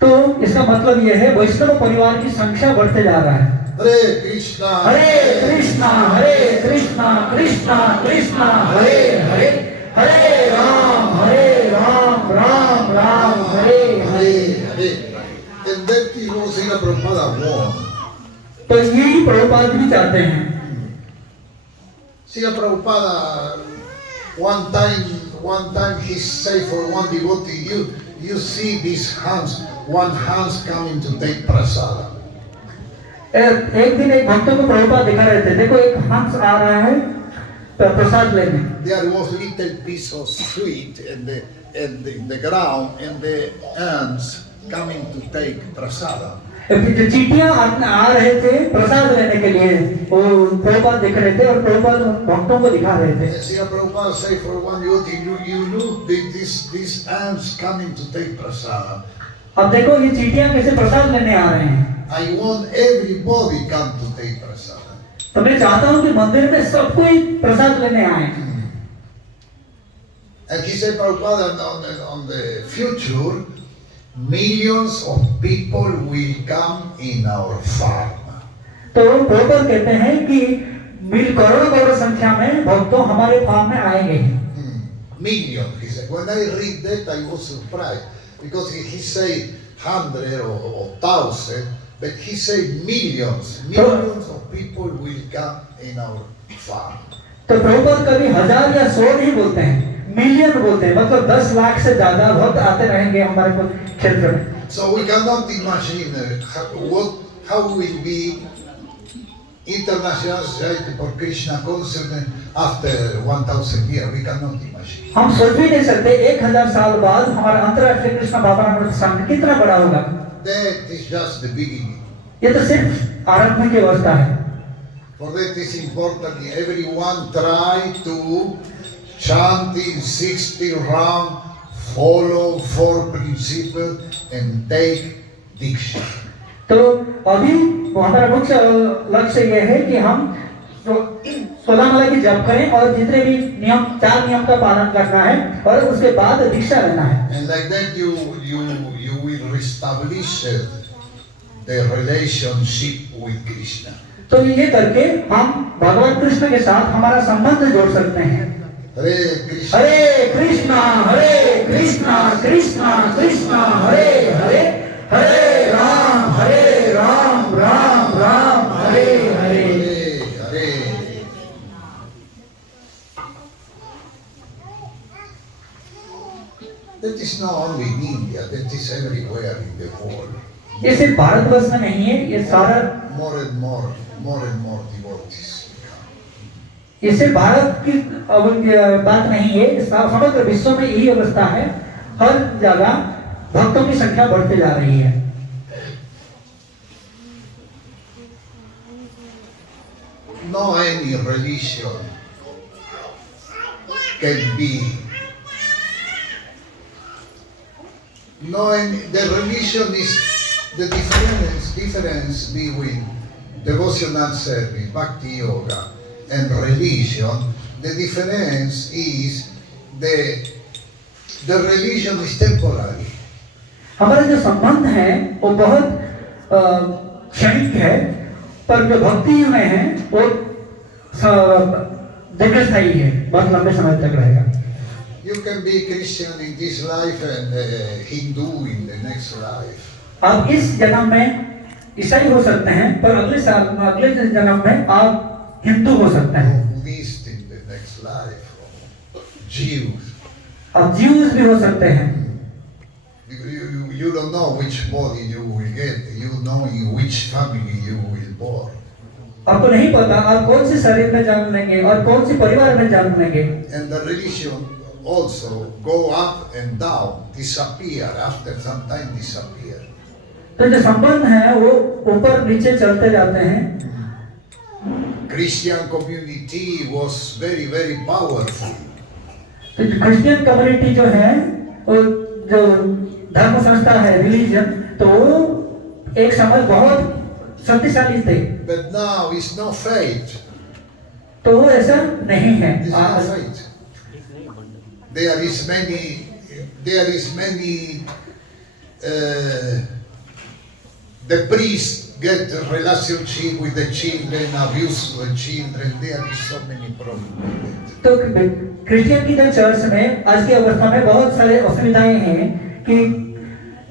तो इसका मतलब यह है वैष्णव परिवार की संख्या बढ़ते जा रहा है। Hare Krishna, Hare Krishna Krishna Krishna Hare Hare, Hare Ram Ram Ram Hare Hare. And that is what Srila Prabhupada wants. तो यही प्रभुपाद भी चाहते हैं। Srila Prabhupada, one time he say for one devotee, you see these hands, one hands coming to take prasada. एक दिन एक भक्तों को प्रभुपाद दिखा रहे थे, देखो एक हंस आ रहा है प्रसाद लेने। There was little piece of sweet in the ground, and the ants coming to take prasada. जो चींटियां आ रहे थे प्रसाद लेने के लिए, वो प्रभुपाद दिख रहे थे और प्रभुपाद भक्तों को दिखा रहे थे। Srila Prabhupada say for one devotee, you look these ants coming to take prasada. अब देखो ये चींटियां कैसे प्रसाद लेने आ रहे हैं। I want everybody come to take prasada. तो मैं चाहता हूँ कि मंदिर में सब कोई प्रसाद लेने आए। And he said, Prabhupada, on the future, millions of people will come in our farm. तो प्रभुपाद कहते हैं कि करोड़ों संख्या में भक्तों हमारे फार्म में आएंगे। Million, he said. When I read that, I was surprised because he said 100 or 1,000, but he said millions of people will come in our farm. तो प्रभुपाद कभी 1000 या 100 नहीं बोलते हैं, मिलियन बोलते हैं, मतलब 10 लाख से ज्यादा भक्त आते रहेंगे हमारे क्षेत्र में। So we cannot imagine how will be International Society for Krishna concert after 1,000 years. We cannot imagine. हम सोच भी नहीं सकते 1000 साल बाद हमारा अंतर्राष्ट्रीय कृष्ण भावनामृत संघ कितना बड़ा होगा। That is just the beginning. ये तो सिर्फ आरंभ की अवस्था है। For that is important everyone try to chant in 60 round, follow 4 principles and take diksha. तो अभी हमारा मुख्य लक्ष्य यह है कि हम 16 माला की जप करें और जितने भी 4 नियम का पालन करना है और उसके बाद दीक्षा लेना है। And like that you will establish the relationship with Krishna. तो ये करके हम भगवान कृष्ण के साथ हमारा संबंध जोड़ सकते हैं। हरे कृष्णा कृष्णा कृष्णा कृष्णा हरे हरे, हरे राम राम राम हरे हरे। हरे। That is not only in India, that is everywhere in the world. ये सिर्फ भारतवर्ष में नहीं है, ये सारा More and more devotees. ये सिर्फ भारत की बात नहीं है, समग्र विश्व में यही अवस्था है। हर जगह भक्तों की संख्या बढ़ती जा रही है। No any religion can be No, and the religion is the difference between devotional service, bhakti yoga, and religion. The difference is the religion is temporary. हमारा जो संबंध है वो बहुत क्षणिक है, पर जो भक्ति में है वो दीर्घस्थायी है, बहुत लंबे समय तक रहेगा। You can be Christian in this life and Hindu in the next life. आप इस जन्म में ईसाई हो सकते हैं, पर अगले जन्म में आप हिंदू हो सकते हैं। Buddhist in the next life, or Jews. आप ज्यूज भी हो सकते हैं। You don't know which body you will get. You know in which family you will born. आपको नहीं पता आप कौन से शरीर में जन्म लेंगे और कौन से परिवार में जन्म लेंगे। And the religion also go up and down, disappear after some time, disappear. तो जो संबंध है वो ऊपर नीचे चलते जाते हैं। Christian community was very, very powerful. तो जो क्रिश्चियन कम्युनिटी जो है, वो जो धर्म संस्था है, रिलीजन, तो वो एक समय बहुत शक्तिशाली थे। But now it's no faith. तो वो ऐसा नहीं है। It's no faith. There is many. The priest get a relationship with the children, abuse the children. There is so many problems. तो क्रिश्चियन की जो चर्च में आज की अवस्था में बहुत सारे असुविधाएं हैं कि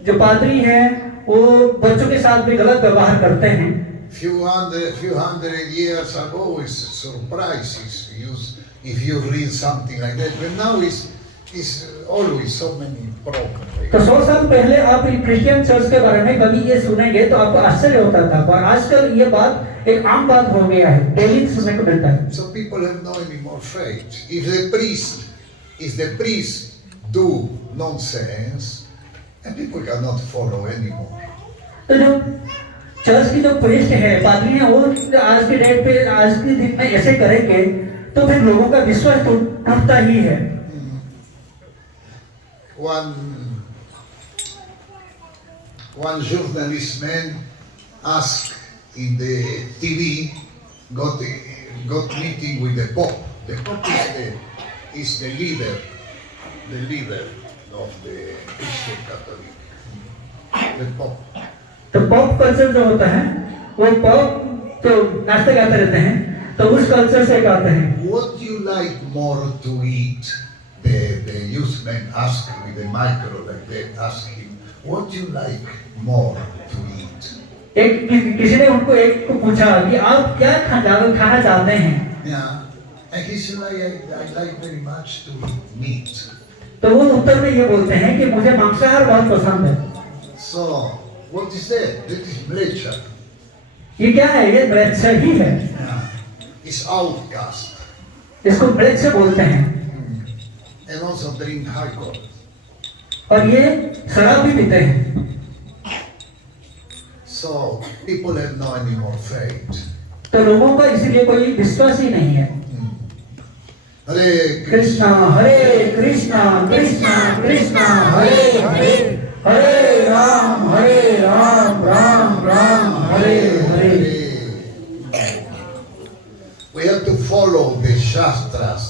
जो पादरी हैं वो बच्चों के साथ भी गलत व्यवहार करते हैं। Few hundred years ago, it's surprises if you read something like that. But now it's always so many problems. तो 100 साल पहले आप क्रिश्चियन चर्च के बारे में कभी ये सुनेंगे तो आपको आश्चर्य होता था, पर आजकल ये बात एक आम बात हो गया है, डेली सुनने को मिलता है। So people have no any more faith. If the priest do nonsense, and people cannot follow anymore. तो जो चर्च की जो प्रीस्ट है, पादरी है, वो आज के डेट पे, आज के दिन में ऐसे करेंगे तो फिर लोगों का विश्वास टूटता ही है। One journalist man asked in the TV, got meeting with the Pope. The Pope is the leader of the Christian Catholic. The Pope. तो पॉप कल्चर जो होता है, वो पॉप तो नाचते गाते रहते हैं, तो उस कल्चर से गाते हैं। What do you like more to eat? The youth man asked with the micro like that, asked him, what do you like more to eat? किसी ने उनको एक को पूछा कि आप क्या खाना चाहते हैं? Yeah, and he said, I like very much to eat meat. तो वो उत्तर में ये बोलते हैं कि मुझे मांसाहार बहुत पसंद है। So, what is that? That is mlecha. ये क्या है? ये मलेच्छा ही है। It's outcast. इसको मलेच्छा बोलते हैं। And also drink alcohol. और ये शराब भी पीते हैं। So, people have no any more faith. तो लोगों का इसीलिए कोई विश्वास ही नहीं है। Hare Krishna Hare Krishna Krishna Krishna Hare Hare, Hare Ram Ram Ram Hare Hare. We have to follow the Shastras,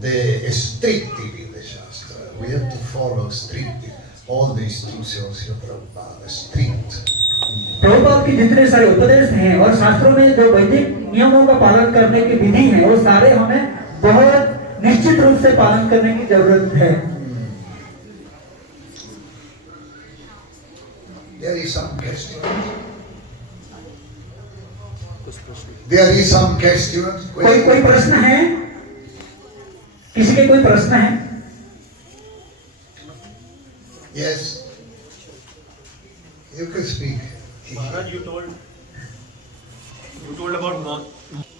the strictly the Shastra. We have to follow strictly all the instructions of Prabhupada, strict. Prabhupada के जितने सारे उपदेश हैं और शास्त्रों में जो वैदिक नियमों का पालन करने की विधि है, वो सारे हमें बहुत निश्चित रूप से पालन करने की जरूरत है। There is some question. There is some question. कोई प्रश्न है? किसी के कोई प्रश्न है? Yes. You can speak. Maharaj, you told about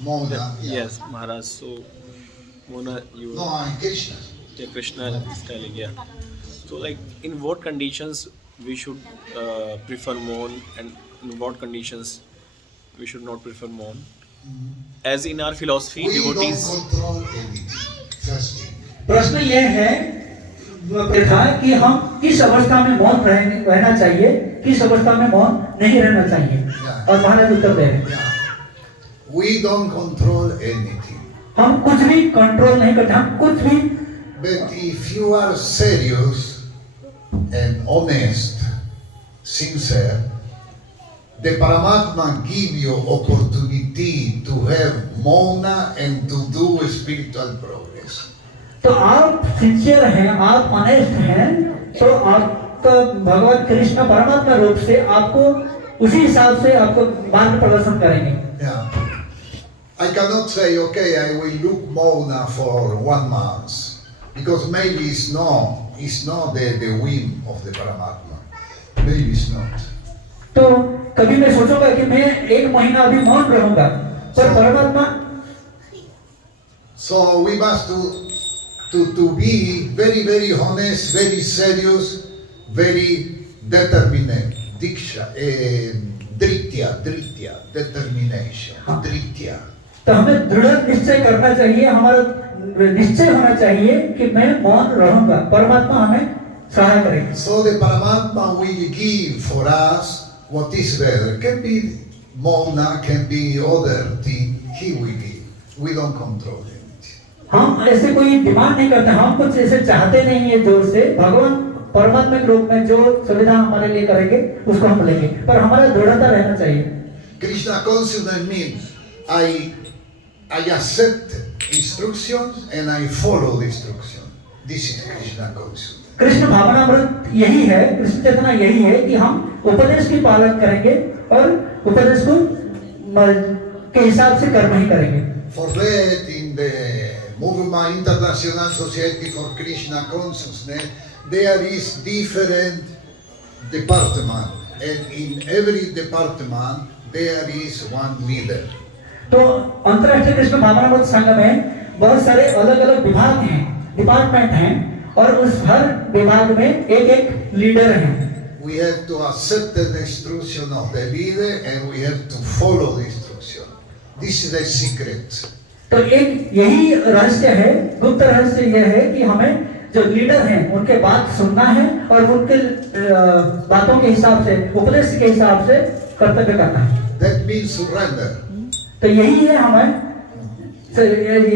Mona. Yes, Maharaj. So, Mona, you. No, I'm Krishna. Yeah, Krishna is telling, yeah. So, like, in what conditions we should prefer Mon, and in what conditions we should not prefer Mon? As in our philosophy, We don't devotees. control anything. First thing. प्रश्न यह है था कि हम किस अवस्था में मौन रहना चाहिए, किस अवस्था में मौन नहीं रहना चाहिए। और महाराज उत्तर दे रहे हैं, Yeah. We don't control anything. हम कुछ भी कंट्रोल नहीं करते, हम कुछ भी। But if you are serious and honest, sincere, the Paramatma give you opportunity to have mona and to do spiritual progress. तो आप सिंसियर हैं, आप ऑनेस्ट हैं, तो आपका भगवान कृष्ण परमात्मा रूप से आपको उसी हिसाब से आपको मार्ग प्रदर्शन करेंगे। Yeah. I cannot say, okay, I will look mona for 1 month, because maybe it's not the whim of the Paramatma. Maybe it's not. तो कभी मैं सोचूंगा कि मैं 1 महीना अभी मौन रहूंगा, पर परमात्मा। So we must to be very, very honest, very serious, very determined. Diksha, dritya, determination, dritya. तो हमें दृढ़ निश्चय करना चाहिए, हमारा निश्चय होना चाहिए कि मैं मौन रहूंगा, परमात्मा हमें सहाय करेगा। So the Paramatma will give for us what is better. Can be mona, can be other thing. He will give. We don't control it. हम ऐसे कोई डिमांड नहीं करते, हम कुछ ऐसे चाहते नहीं है जोर से। भगवान परमात्मा के रूप में जो सुविधा हमारे लिए करेंगे उसको हम लेंगे, पर हमारा दृढ़ता रहना चाहिए। Krishna consciousness means I accept instructions and I follow the instruction. This is Krishna consciousness. Krishna भावनामृत यही है, कृष्ण चेतना यही है कि हम उपदेश की पालन करेंगे और उपदेश को के हिसाब से कर्म ही करेंगे। For that, in the movement International Society for Krishna Consciousness, there is different department, and in every department there is one leader. तो अंतर्राष्ट्रीय कृष्ण भावनामृत संघ में बहुत सारे अलग अलग विभाग हैं, डिपार्टमेंट हैं, और उस हर विभाग में एक एक लीडर हैं। We have to accept the instruction of the leader and we have to follow the instruction. This is the secret. तो एक यही रहस्य है, गुप्त रहस्य यह है कि हमें जो लीडर हैं उनके बात सुनना है और उनके बातों के हिसाब से, उपदेश के हिसाब से कर्तव्य करना है। That means surrender. तो यही है, हमें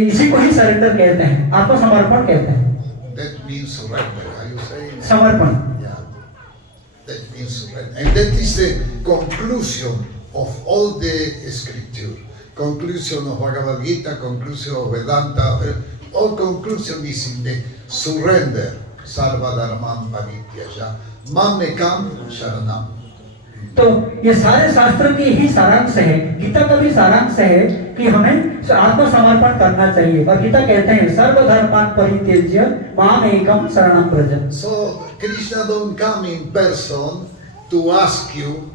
इसी को ही सरेंडर कहते हैं, आत्मसमर्पण कहते हैं। That means surrender. Are you saying? समर्पण। Yeah. That means surrender. And that is the conclusion of all the scripture. Conclusion of Bhagavad Gita, conclusion of Vedanta, all conclusion is in the surrender. Sarva dharmam parityaja mamekam sharanam. तो ये सारे शास्त्र के ही सारांश है, गीता का भी सारांश है कि हमें आत्मसमर्पण करना चाहिए। और गीता कहते हैं सर्वधर्मान् परित्यज्य माम एकम शरणं Vraj. So Krishna don't come in person to ask you,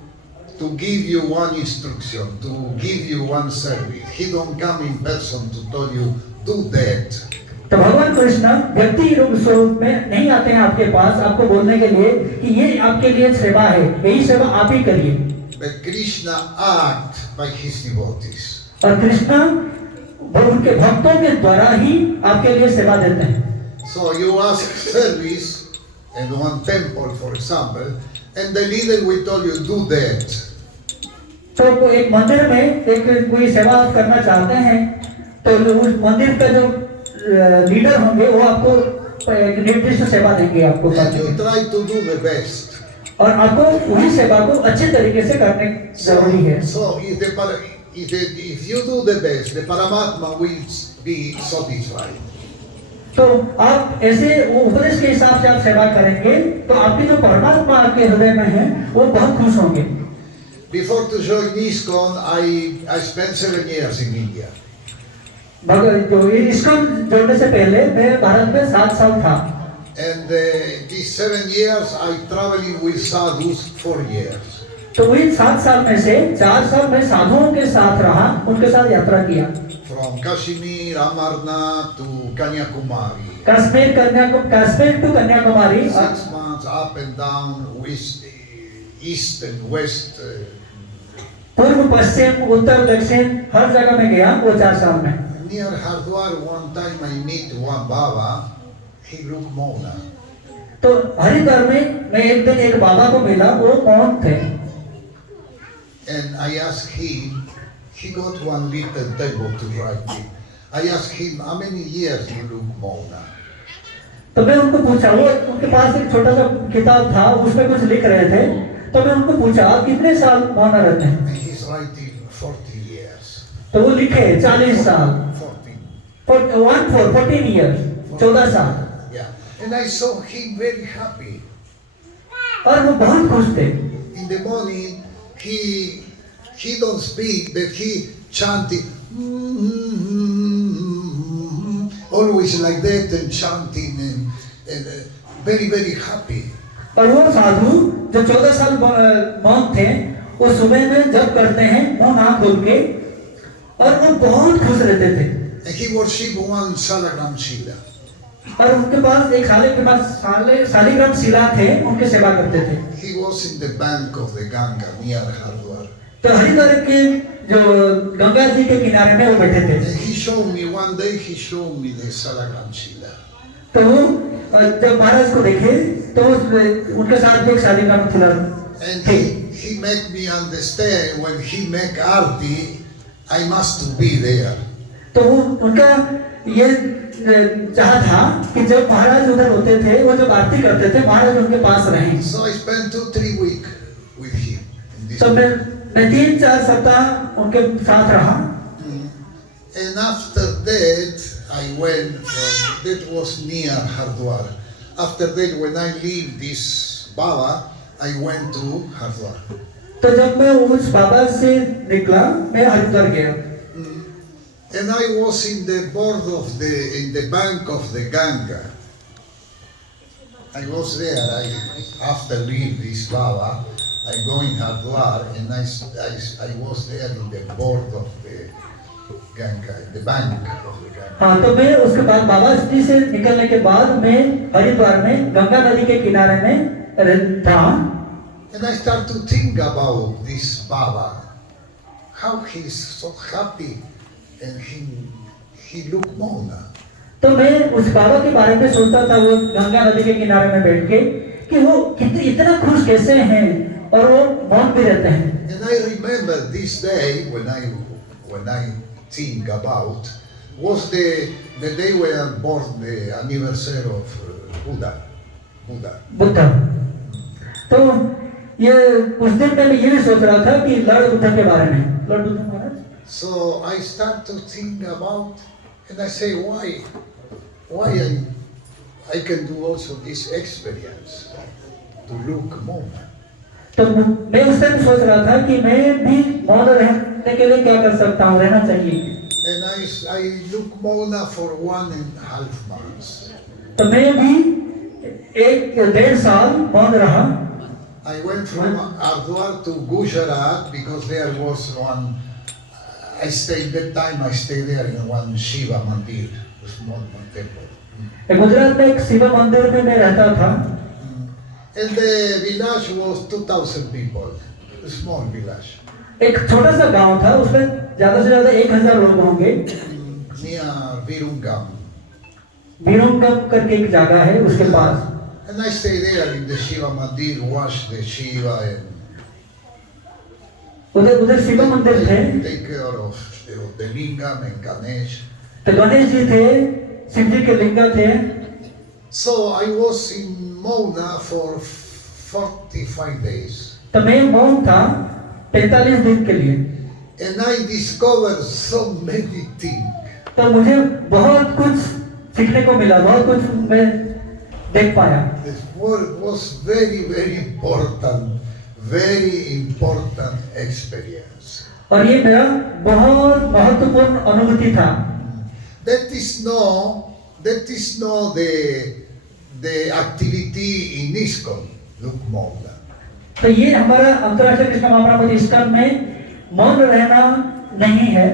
to give you one instruction, to give you one service. He don't come in person to tell you do that. तो भगवान कृष्ण व्यक्ति रूप स्वरूप में नहीं आते हैं आपके पास आपको बोलने के लिए कि ये आपके लिए सेवा है, यही सेवा आप ही करिए। But Krishna acts by his devotees. और कृष्ण उनके भक्तों के द्वारा ही आपके लिए सेवा देते हैं। So you ask service in one temple, for example, and the leader will tell you do that. तो एक मंदिर में एक कोई सेवा करना चाहते हैं तो उस मंदिर का जो लीडर होंगे वो आपको एक निर्दिष्ट सेवा देंगे आपको, And you try to do the best. और आपको वही सेवा को अच्छे तरीके से करने जरूरी है। So if you do the best, the Paramatma will be satisfied. तो आप ऐसे वो उपदेश के हिसाब से आप सेवा करेंगे तो आपकी जो परमात्मा आपके हृदय में है वो बहुत खुश होंगे। Before to join ISKCON, I spent 7 years in India. जो ISKCON जोड़ने से पहले मैं भारत में 7 साल था। And these 7 years I traveling with sadhus 4 years. तो वही 7 साल में से 4 साल में साधुओं के साथ रहा, उनके साथ यात्रा किया। From Kashmir, Amarnath to Kanyakumari. Kashmir to Kanyakumari. 6 months up and down, east and west. पूर्व पश्चिम उत्तर दक्षिण हर जगह में गया वो 4 साल में। Near Hardwar, one time I meet one Baba. He looked Mona. तो हरिद्वार में मैं एक दिन एक बाबा को मिला, वो मौन थे। And I asked him, he got one little table to write it. I asked him, how many years you look Mona? तो मैं उनको पूछा, वो उनके पास एक छोटा सा किताब था, उसमें कुछ लिख रहे थे। तो मैं उनको पूछा, आप कितने साल मौन रहते हैं? And he's writing 40 years. तो वो लिखे 40 साल, 14. 14 years, 14 साल। Yeah. And I saw him very happy. और वो बहुत खुश थे। In the morning, he don't speak, but he chanting, always like that and chanting and very, very happy. और वो साधु जो 14 साल मौन थे, वो सुबह में जब करते हैं मुंह नाक खोल के, और वो बहुत खुश रहते थे। And he worship one Salagram Shila. और उनके पास एक शालिग्राम शिला थे, उनके सेवा करते थे। He was in the bank of the Ganga near Hardwar. तो हरिद्वार के जो गंगा जी के किनारे में वो बैठे थे। And he showed me one day, he showed me the Salagram Shila. तो वो जब महाराज को देखे तो उनके साथ भी एक शालिग्राम शिला And थी। he made me understand when he make arti, I must be there. तो वो उनका ये चाह था कि जब महाराज उधर होते थे, वो जब आरती करते थे, महाराज उनके पास रहें। So I spent 2-3 weeks with him. In this तो मैं 3-4 सप्ताह उनके साथ रहा। And after that, I went from, that was near Hardwar. After that, when I leave this Baba, I went to Hardwar. तो जब मैं उस बाबा से निकला, मैं हरिद्वार गया। And I was in the in the bank of the Ganga. I was there. After leave this Baba, I go in Hardwar, and I was there in the board of the Ganga, the bank of the Ganga. हाँ, तो मैं उसके बाद बाबा जी से निकलने के बाद मैं हरिद्वार में गंगा नदी के किनारे में था। And I start to think about this Baba, how he's so happy, and he look Mona. तो मैं उस बाबा के बारे में सोचता था, वो गंगा नदी के किनारे में बैठ के, कि वो इतना खुश कैसे हैं, और वो मौन भी रहते हैं। And I remember this day when I think about was the day when I born the anniversary of Buddha. Buddha. तो ये उस दिन में मैं ये भी सोच रहा था कि लॉर्ड बुद्ध के बारे में, Lord Buddha Maharaj. So I start to think about, and I say, why I can do also this experience to look Mona. तो मैं उस टाइम सोच रहा था कि मैं भी मौन रहने के लिए क्या कर सकता हूँ, रहना चाहिए। And I look Mona for 1.5 months. तो मैं भी 1.5 साल मौन रहा। I went from Hardwar to Gujarat because there was one. I stayed there in one Shiva mandir, a small temple. Gujarat में एक शिव मंदिर में मैं रहता था। And the village was 2,000 people, a small village. एक छोटा सा गांव था, उसमें ज्यादा से ज्यादा 1000 लोग होंगे। Near Virungam. वीरुंगम करके एक जगह है, उसके पास। And I stayed there in the Shiva mandir, wash the Shiva and उधर शिव मंदिर थे। take care of the lingam and Ganesh. तो गणेश जी थे, शिव जी के लिंग थे। So I was in Mona for 45 days. तो मैं मौन था 45 दिन के लिए। And I discovered so many things. तो मुझे बहुत कुछ सीखने को मिला, बहुत कुछ मैं देख पाया। This was very important experience. और ये मेरा बहुत महत्वपूर्ण अनुभूति था। That is not the activity in ISKCON, Look Mona. तो ये हमारा अंतर्राष्ट्रीय कृष्ण महाप्रभु इस्कॉन में मौन रहना नहीं है।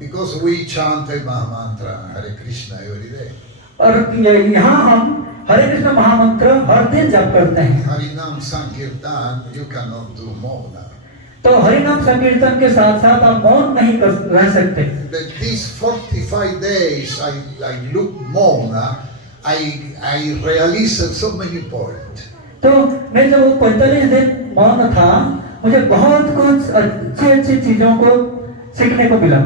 Because we chant a Mahamantra, Hare Krishna, every day. और यहाँ हम हरे कृष्ण महामंत्र हर दिन जप करते हैं। Harinam Sankirtan, you cannot do Mona. तो हरिनाम संकीर्तन के साथ साथ आप मौन नहीं रह सकते। But these 45 days I look Mona, I realized so many points. तो मैं जब वो 45 दिन मौन था, मुझे बहुत कुछ अच्छी चीजों को सीखने को मिला।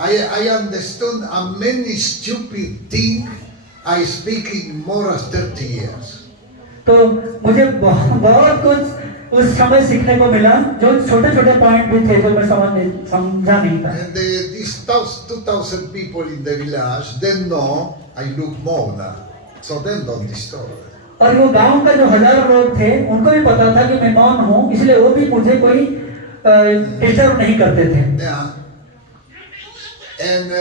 I understood many stupid things I speak in more than 30 years. तो मुझे बहुत कुछ उस समय सीखने को मिला, जो छोटे छोटे पॉइंट भी थे जो मैं समझा नहीं था। And these 2,000 people in the village, they know I look Mona, so they don't disturb. और वो गांव का जो हजारों लोग थे, उनको भी पता था कि मैं मौन हूँ, इसलिए वो भी मुझे कोई डिस्टर्ब नहीं करते थे। Yeah. And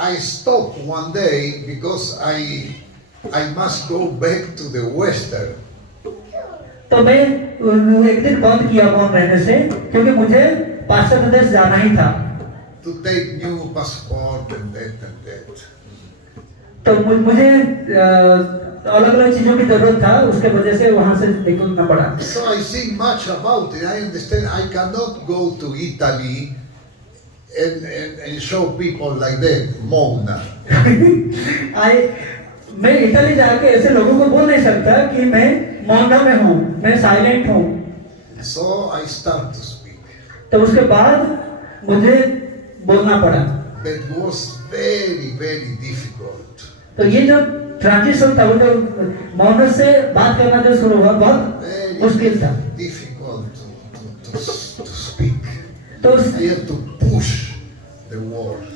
I stopped one day because I must go back to the Western. तो मैं एक दिन बंद किया मौन रहने से, क्योंकि मुझे पाश्चात्य देश जाना ही था। To take new passport and that. तो मुझे अलग अलग चीजों की जरूरत था, उसके वजह से वहां से निकलना पड़ा। So I think much about it. I understand I cannot go to Italy and show people like that, Mona. मैं इटली जाके ऐसे लोगों को बोल नहीं सकता कि मैं मौन में हूँ, मैं साइलेंट हूँ। So I start to speak. तो उसके बाद मुझे बोलना पड़ा। That was very, very difficult. तो ये जो ट्रांजिशन था, वो जो मौन से बात करना जो शुरू हुआ, बहुत मुश्किल था। Difficult to speak. तो I had to push the word.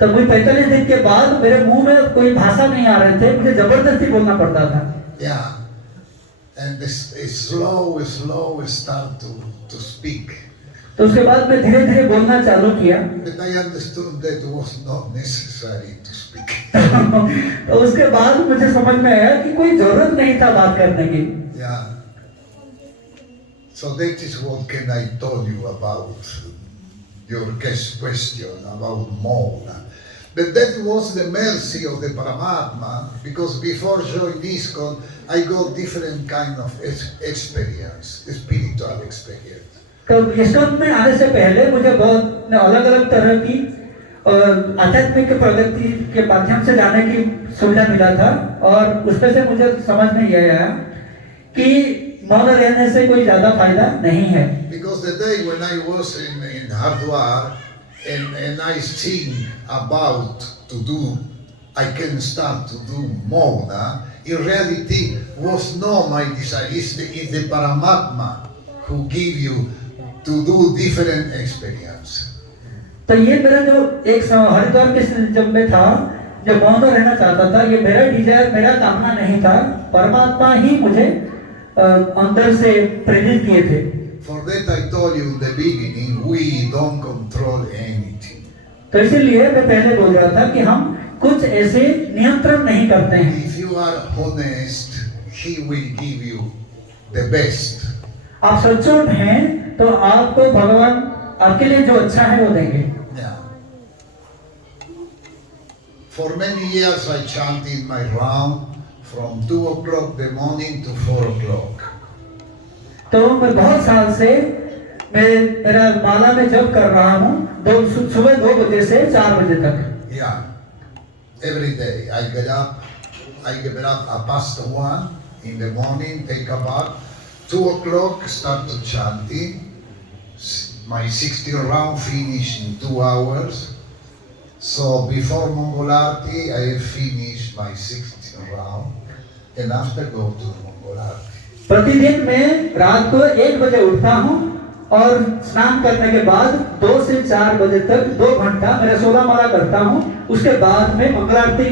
तो मुझे 45 दिन के बाद मेरे मुंह में कोई भाषा नहीं आ रहे थे, मुझे जबरदस्ती बोलना पड़ता था। Yeah. And slow start to speak. तो उसके बाद मैं धीरे धीरे बोलना चालू किया। But I understood that it was not necessary to speak. तो उसके बाद मुझे समझ में आया कि कोई जरूरत नहीं था बात करने की। Yeah. So that is what can I tell you about your question about Mona. But that was the mercy of the Paramatma, because before joining ISKCON, I got different kind of experience, spiritual experience. तो ISKCON में आने से पहले मुझे बहुत अलग अलग तरह की आध्यात्मिक प्रगति के माध्यम से जाने की सुविधा मिला था, और उसमें से मुझे समझ में यह आया कि मौन रहने से कोई ज्यादा फायदा नहीं है। Because the day when I was in Hardwar and I think about to do, I can start to do Mona, in reality was not my desire, it's the Paramatma who give you to do different experience. तो ये मेरा जो एक हरिद्वार के जब मैं था, जब मौन रहना चाहता था, ये मेरा डिजायर, मेरा कामना नहीं था, परमात्मा ही मुझे अंदर से प्रेरित किए थे। For that I told you in the beginning, we don't control anything. तो इसीलिए मैं पहले बोल रहा था कि हम कुछ ऐसे नियंत्रण नहीं करते हैं। If you are honest, He will give you the best. आप सच्चोट हैं तो आपको भगवान आपके लिए जो अच्छा है वो देंगे। Yeah. For many years I chanted my round from 2 o'clock the morning to 4 o'clock. तो मैं बहुत साल से मेरा माला में जप कर रहा हूँ, सुबह 2 बजे से 4 बजे तक। Yeah. Every day I get up at past 1 in the morning, take a bath, 2 o'clock start to chanting. My 16 round finish in 2 hours. So before Mongol Aarti, I finish my 16 round, and after go to Mongol Aarti. प्रतिदिन मैं रात को 1 बजे उठता हूँ और स्नान करने के बाद 2 से 4 बजे तक 2 घंटा मेरा 16 माला करता हूँ, उसके बाद मैं मंगल आरती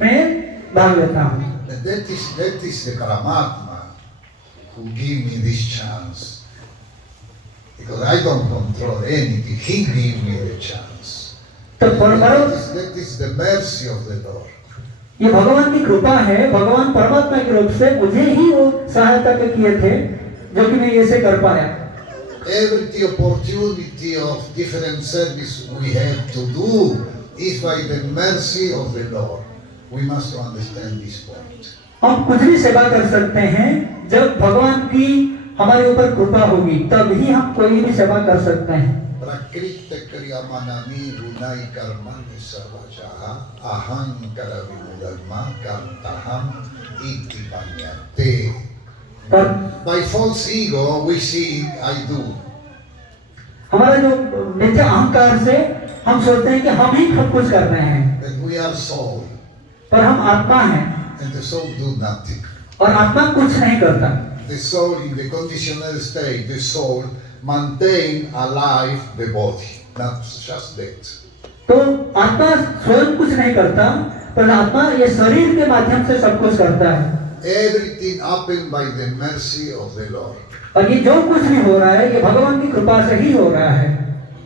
में भाग लेता हूँ। That is the Paramatma who give me this chance. Because I don't control anything, He gave me the chance. तो That is the mercy of the Lord. ये भगवान की कृपा है, भगवान परमात्मा के रूप से मुझे ही वो सहायता के किए थे, जो कि मैं ऐसे कर पाया। Every opportunity of different service we have to do is by the mercy of the Lord. We must understand this point. हम कुछ भी सेवा कर सकते हैं, जब भगवान की हमारे ऊपर कृपा होगी, तब ही हम कोई भी सेवा कर सकते हैं। Prakrita Kriya kriyamanani gunai karmani sarvajaha ahankara vimudarma kartaham iti manyate. By false ego we see I do. हमारा जो मिथ्या अहंकार से हम सोचते हैं कि हम ही सब कुछ कर रहे हैं, That we are soul पर हम आत्मा हैं and the soul do nothing. और आत्मा कुछ नहीं करता। The soul in the conditional state, the soul maintain alive the body, not just that. तो आत्मा स्वयं कुछ नहीं करता, पर आत्मा ये शरीर के माध्यम से सब कुछ करता है। Everything happened by the mercy of the Lord. और ये जो कुछ भी हो रहा है ये भगवान की कृपा से ही हो रहा है।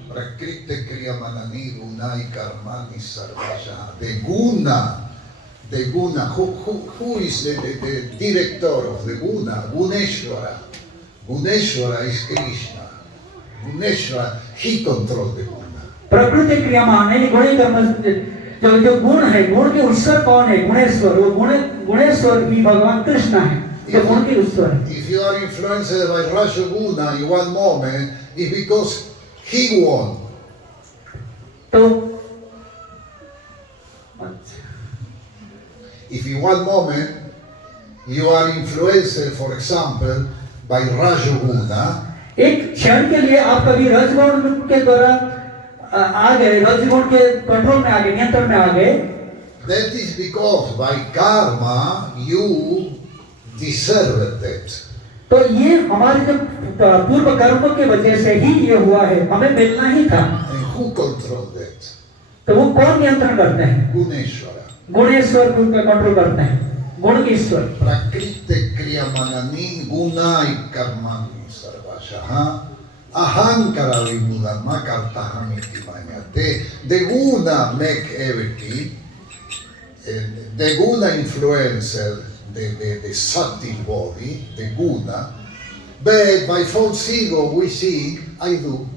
Prakriti kriyamanani gunai karmani sarvajaha. The guna, who is the director of the guna? Guneshwara. Guneshwara is Krishna. Guneshwara, he controls the guna. प्रकृति क्रियामान है गुणे कर्म, जो गुण है, गुण के ईश्वर कौन है? गुणेश्वर। वो गुणेश्वर ही भगवान कृष्ण है, जो गुण के ईश्वर है। If you are influenced by Rajaguna in one moment, it's because he won. तो If in one moment you are influenced, for example, by Rajaguna, एक क्षण के लिए आप कभी रजगुण के द्वारा आ गए, रजगुण के कंट्रोल में आ गए, नियंत्रण में आ गए, that is because by karma you deserve that. तो ये हमारे जो पूर्व कर्म के वजह से ही ये हुआ है, हमें मिलना ही था। And who controls that? तो वो कौन नियंत्रण करते हैं? Guneshwara. गुणेश्वर कंट्रोल करते हैं, गुण के ईश्वर। Prakriti kriyamanani gunai karmani sarvajaha ahankara vimudharma kartaham iti manyate. The guna make everything. The guna influence the subtle body, the guna. But by false ego we see I do.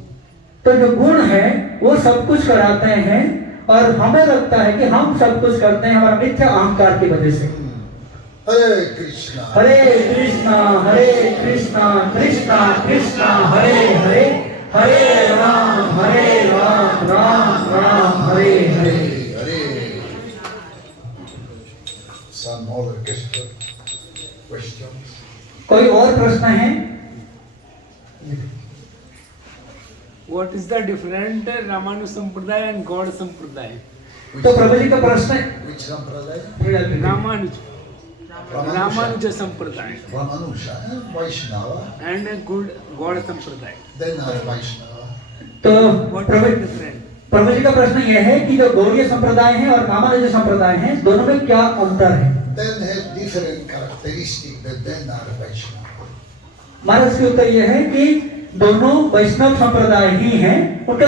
तो जो गुण है वो सब कुछ कराते हैं और हमें लगता है कि हम सब कुछ करते हैं हमारा मिथ्या अहंकार की वजह से। Hare Krishna. हरे कृष्णा कृष्णा कृष्णा हरे हरे, हरे Ram Ram Ram Hare Hare. Hare. Some other questions? कोई और प्रश्न है? What is the different Ramanu Sampradaya and God Sampradaya? तो प्रभु जी का प्रश्न है, Which sampradaya? Ramanuja Sampradaya Ramanuja, Vaishnava. and a good God Sampradaya. Then are Vaishnava. तो What is the different? प्रभु जी का प्रश्न यह है कि जो गौड़ीय संप्रदाय है और रामानुज संप्रदाय है, दोनों में क्या अंतर है? Then have different characteristics, but then are Vaishnava. महाराज की उत्तर यह है कि दोनों वैष्णव संप्रदाय ही हैं, उनका